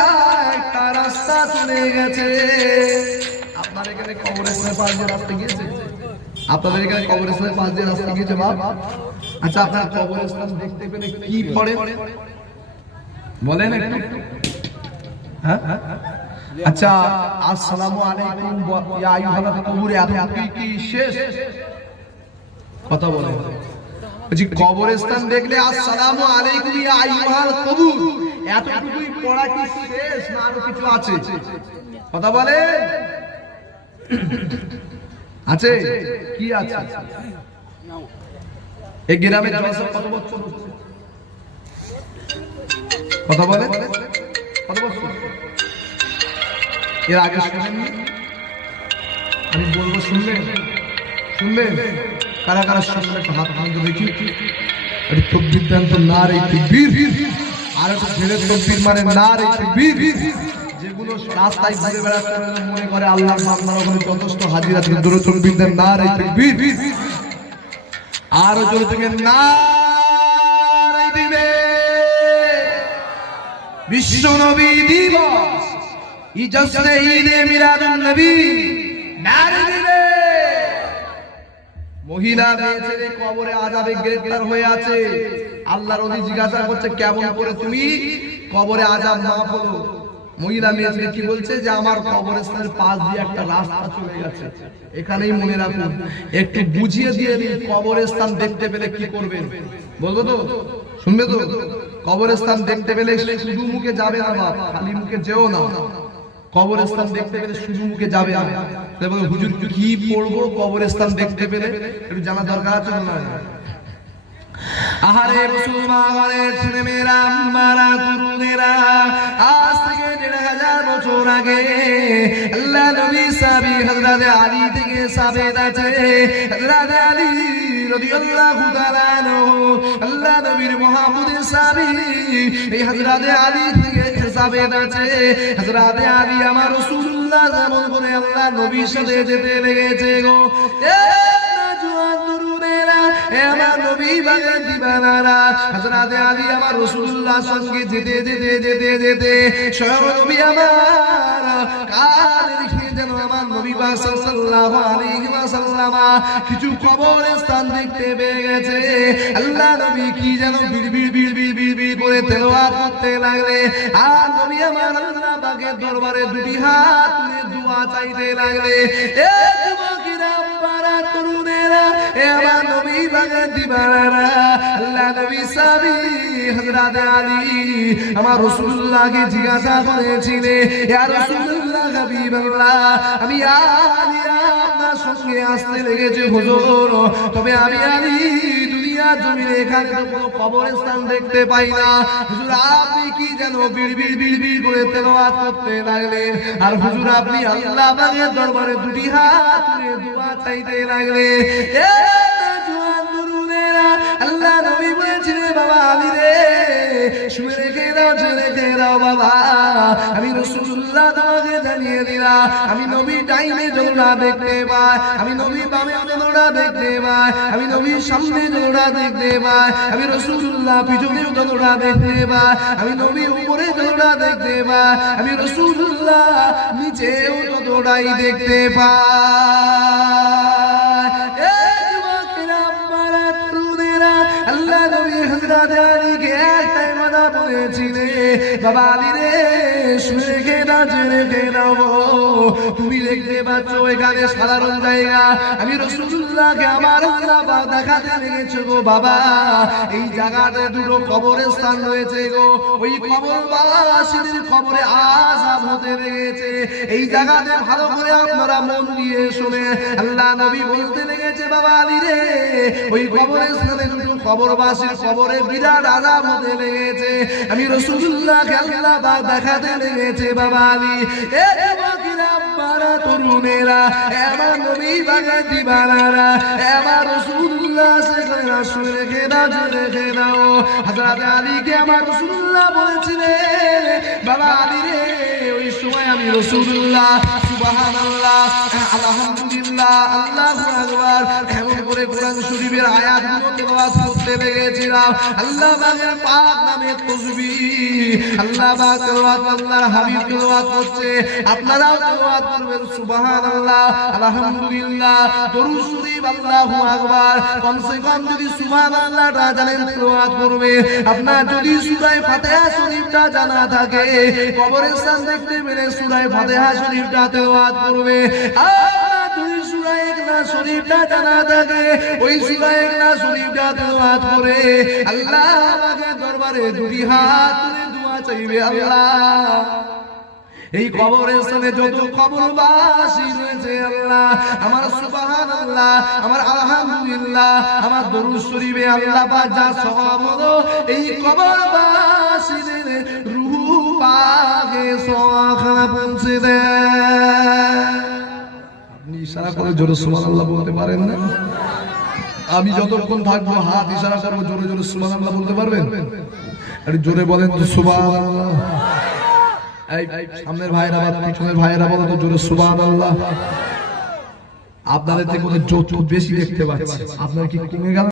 একটা রাস্তা চলে গেছে। আপনার এখানে কবরস্থানের পাশ দিয়ে রাস্তা গিয়েছে? আপনাদের এখানে কবরস্থানের পাশ দিয়ে রাস্তা গিয়েছে বাপ? আচ্ছা, আপনার কবরস্থান দেখতে পেলে কি পড়ে বলেন একটু? হ্যাঁ, আচ্ছা, আসসালামু আলাইকুম ইয়া আইয়ুহাল কবুরে, আপনি কি শেষ কথা বলেন? বলছি কবরস্থান দেখলে আসসালামু আলাইকুম ইয়া আইয়ুহাল কবুর, এতটুকুই পড়া কি শেষ না আরো কিছু আছে? কথা বলে আছে কি আছে? এই গ্রামে জলসা কত বছর হচ্ছে? কথা বলে কত বছর? এর আগে শুনেননি? আমি বলবো শুনবেন? কারা কারা শুনবেন একটা হাত ভাঙতে দেখি। একটু তকবীর দেন তো, নারে তাকবীর। আর একটু ছেড়ে তকবীর মানে নারে তাকবীর। যেগুলো রাস্তায় ঘুরে বেড়াচ্ছে মনে করে আল্লাহর নাম নেওয়া ওখানে যথেষ্ট হাজির আছে, জোরে তকবীর দেন নারে তাকবীর। আর জোরে থেকে নারে দিবে। বিশ্ব নবী দিবস ইজসে ঈদে মিলাদুন নবী, নারে দিবে। মহিলা মেয়ে ছেলে কবরে আযাবে গ্রেফতার হয়ে আছে। আল্লাহর ওলি জিজ্ঞাসা করছে, কেমন করে তুমি কবরে আযাব মাফ হলো? মহিলা মেয়ে ছেলে কি বলছে যে আমার কবরস্থানের পাশ দিয়ে একটা রাস্তা চলে গেছে। এখানেই মনে রাখুন, একটু বুঝিয়ে দিয়ে দিন কবরস্থান দেখতে পেলে কি করবেন, বলবো তো? শুনবে তো? কবরস্থান দেখতে পেলে শুধু মুখে যাবে না বাপ, খালি মুখে যেও না। কবরস্থান দেখতে পেলে শুধু মুখে যাবে না। হুজুর কি পড়বো কবরস্থান দেখতে পেলে? একটু জানা দরকার আছে না? আহারে মুসলমানের ছেলেমেয়েরা, আম্মারা, তরুণেরা, আজ থেকে ১৫০০ বছর আগে আল্লাহ নবী সাহাবী হযরত আলী থেকে সাবেত আছে, হযরত আলী রাদিয়াল্লাহু তাআলা আনহু আল্লাহ নবীর মুহাম্মদের সাহাবী, এই হযরত আলী থেকে সাবেত আছে। হযরত আলী আমার রাসূলুল্লাহ যেমন করে আল্লাহ নবীর সাথে যেতে লেগেছে গো। আমার নবী বাগের দিবানারা, হযরত আলী আমার রাসূলুল্লাহ সঙ্গে যেতে স্বয়ং নবী আমার কানে রেখে যেন আমার নবী পাক সাল্লাল্লাহু আলাইহি ওয়াসাল্লাম কিছু কবরস্থান দেখতে পেয়ে গেছে। আল্লাহ নবী কি যেন বিড়বিড় করে তেলাওয়াত করতে লাগলে, আর নবী আমার আল্লাহ পাকের দরবারে দুটি হাত তুলে দোয়া চাইতে লাগলে। এ যুবকেরা, পাড়া তরুণেরা, এ আমার নবী বাগের দিবানারা, আল্লাহ নবী সাহাবী হযরত আলী আমার রাসূলুল্লাহকে জিজ্ঞাসা করেছিলেন, ইয়া রাসূলুল্লাহ হাবিবাল্লাহ, আমি আলী আপনার সঙ্গে আসতে লেগেছে হুজুর, তবে আমি আলী দুনিয়া জমিনে এখানে তো কোনো কবরস্থান দেখতে পাই না। হুজুর আপনি কি যেন বিড়বিড় করে তেলাওয়াত করতে লাগলেন, আর হুজুর আপনি আল্লাহ পাকের দরবারে দুটি হাত তুলে দোয়া চাইতে লাগলেন। আল্লাহ নবী বলেছিলেন, বাবা আলী রে, শুয়ে রেখে দাও বাবা, আমি রাসূলুল্লাহ তোমাকে জানিয়ে দিলাম, আমি নবী ডাইনে যতটা দেখতে পাই, আমি নবী বামে যতটা দেখতে পাই, আমি নবীর সামনে যতটা দেখতে পাই, আমি রাসূলুল্লাহ পিছনেও যতটা দেখতে পাই, আমি নবীর উপরে যতটা দেখতে পাই, আমি রাসূলুল্লাহ নিচেও ততটাই দেখতে পাই। আল্লাহ নবী হযরত আলীকে একটাই কথা বলেছিলেন, বাবা আলী রে, শুনে রেখে দাও, তুমি দেখতে পাচ্ছ এখানে সাধারণ জায়গা, আমি রাসূলুল্লাহকে আমার আল্লাহ পাক দেখাতে লেগেছে গো বাবা। এই জায়গাতে দুটো কবরস্থান রয়েছে গো, ওই কবরবাসীদের কবরে আযাব হতে লেগেছে। এই জায়গাতে ভালো করে আপনারা মন দিয়ে শুনে, আল্লাহ নবী বলতে লেগেছে, বাবা আলী রে, ওই কবরস্থানে দুটো কবরবাসীর কবরে বিরাট আযাব হতে লেগেছে, আমি রাসূলুল্লাহকে আল্লাহ পাক দেখাতে লেগেছে বাবা আলী। এ যুবকেরা, তরুণেরা, আমার নবী বাগে দিবানারা, আমার রাসূলুল্লাহ সেখানে আসলে রেখে দাও, রেখে দাও। হযরত আলীকে আমার রাসূলুল্লাহ বলেছিলেন, বাবা আলী রে, ওই সময় আমি রাসূলুল্লাহ সুবহানাল্লাহ আলহামদুলিল্লাহ আল্লাহু আকবার এমন করে কোরআন শরীফের আয়াতগুলো তেলাওয়াত করতে লেগেছিলাম। আল্লাহ পাকের পাক নামে তাসবিহ, আল্লাহ পাক তেলাওয়াত, আল্লাহর হাবিব তেলাওয়াত করছে, আপনারাও তেলাওয়াত করবেন সুবহানাল্লাহ আলহামদুলিল্লাহ দরুদ শরীফ আল্লাহু আকবার। কমসে কম যদি সুবহানাল্লাহটা জানেন তেলাওয়াত করবে। আপনার যদি সূরা ফাতিহা শরীফটা জানা থাকে, কবরস্থান দেখতে পেলে সূরা ফাতিহা শরীফটা তেলাওয়াত করবে। আর যদি সূরা ইখলাস শরীফটা জানা থাকে, ওই সূরা ইখলাস শরীফটা তেলাওয়াত করে আল্লাহ পাকের দরবারে দুটি হাত তুলে দোয়া চাইবে। আল্লাহ এই কবরস্থানে যত কবরবাসী রয়েছে, আল্লাহ আমার সুবহানাল্লাহ, আমার আলহামদুলিল্লাহ, আমার দরুদ শরীফে আল্লাহ পাক যা সওয়াব হলো, এই কবরবাসীদের রূহ পাকে সওয়াবখানা পৌঁছে দেয়। আপনি ইশারা করে জোরে সুবহানাল্লাহ বলতে পারেন না? আমি যতক্ষণ থাকবো হাত ইশারা করবো, জোরে জোরে সুবহানাল্লাহ বলতে পারবেন? আরে জোরে বলেন তো সুবহানাল্লাহ। সামনের ভাইরা বা পিছনের ভাইরা বলো তো জোরে সুবহানাল্লাহ। আপনাদের থেকে জোর বেশি দেখতে পাচ্ছি, আপনার কি কমে গেল?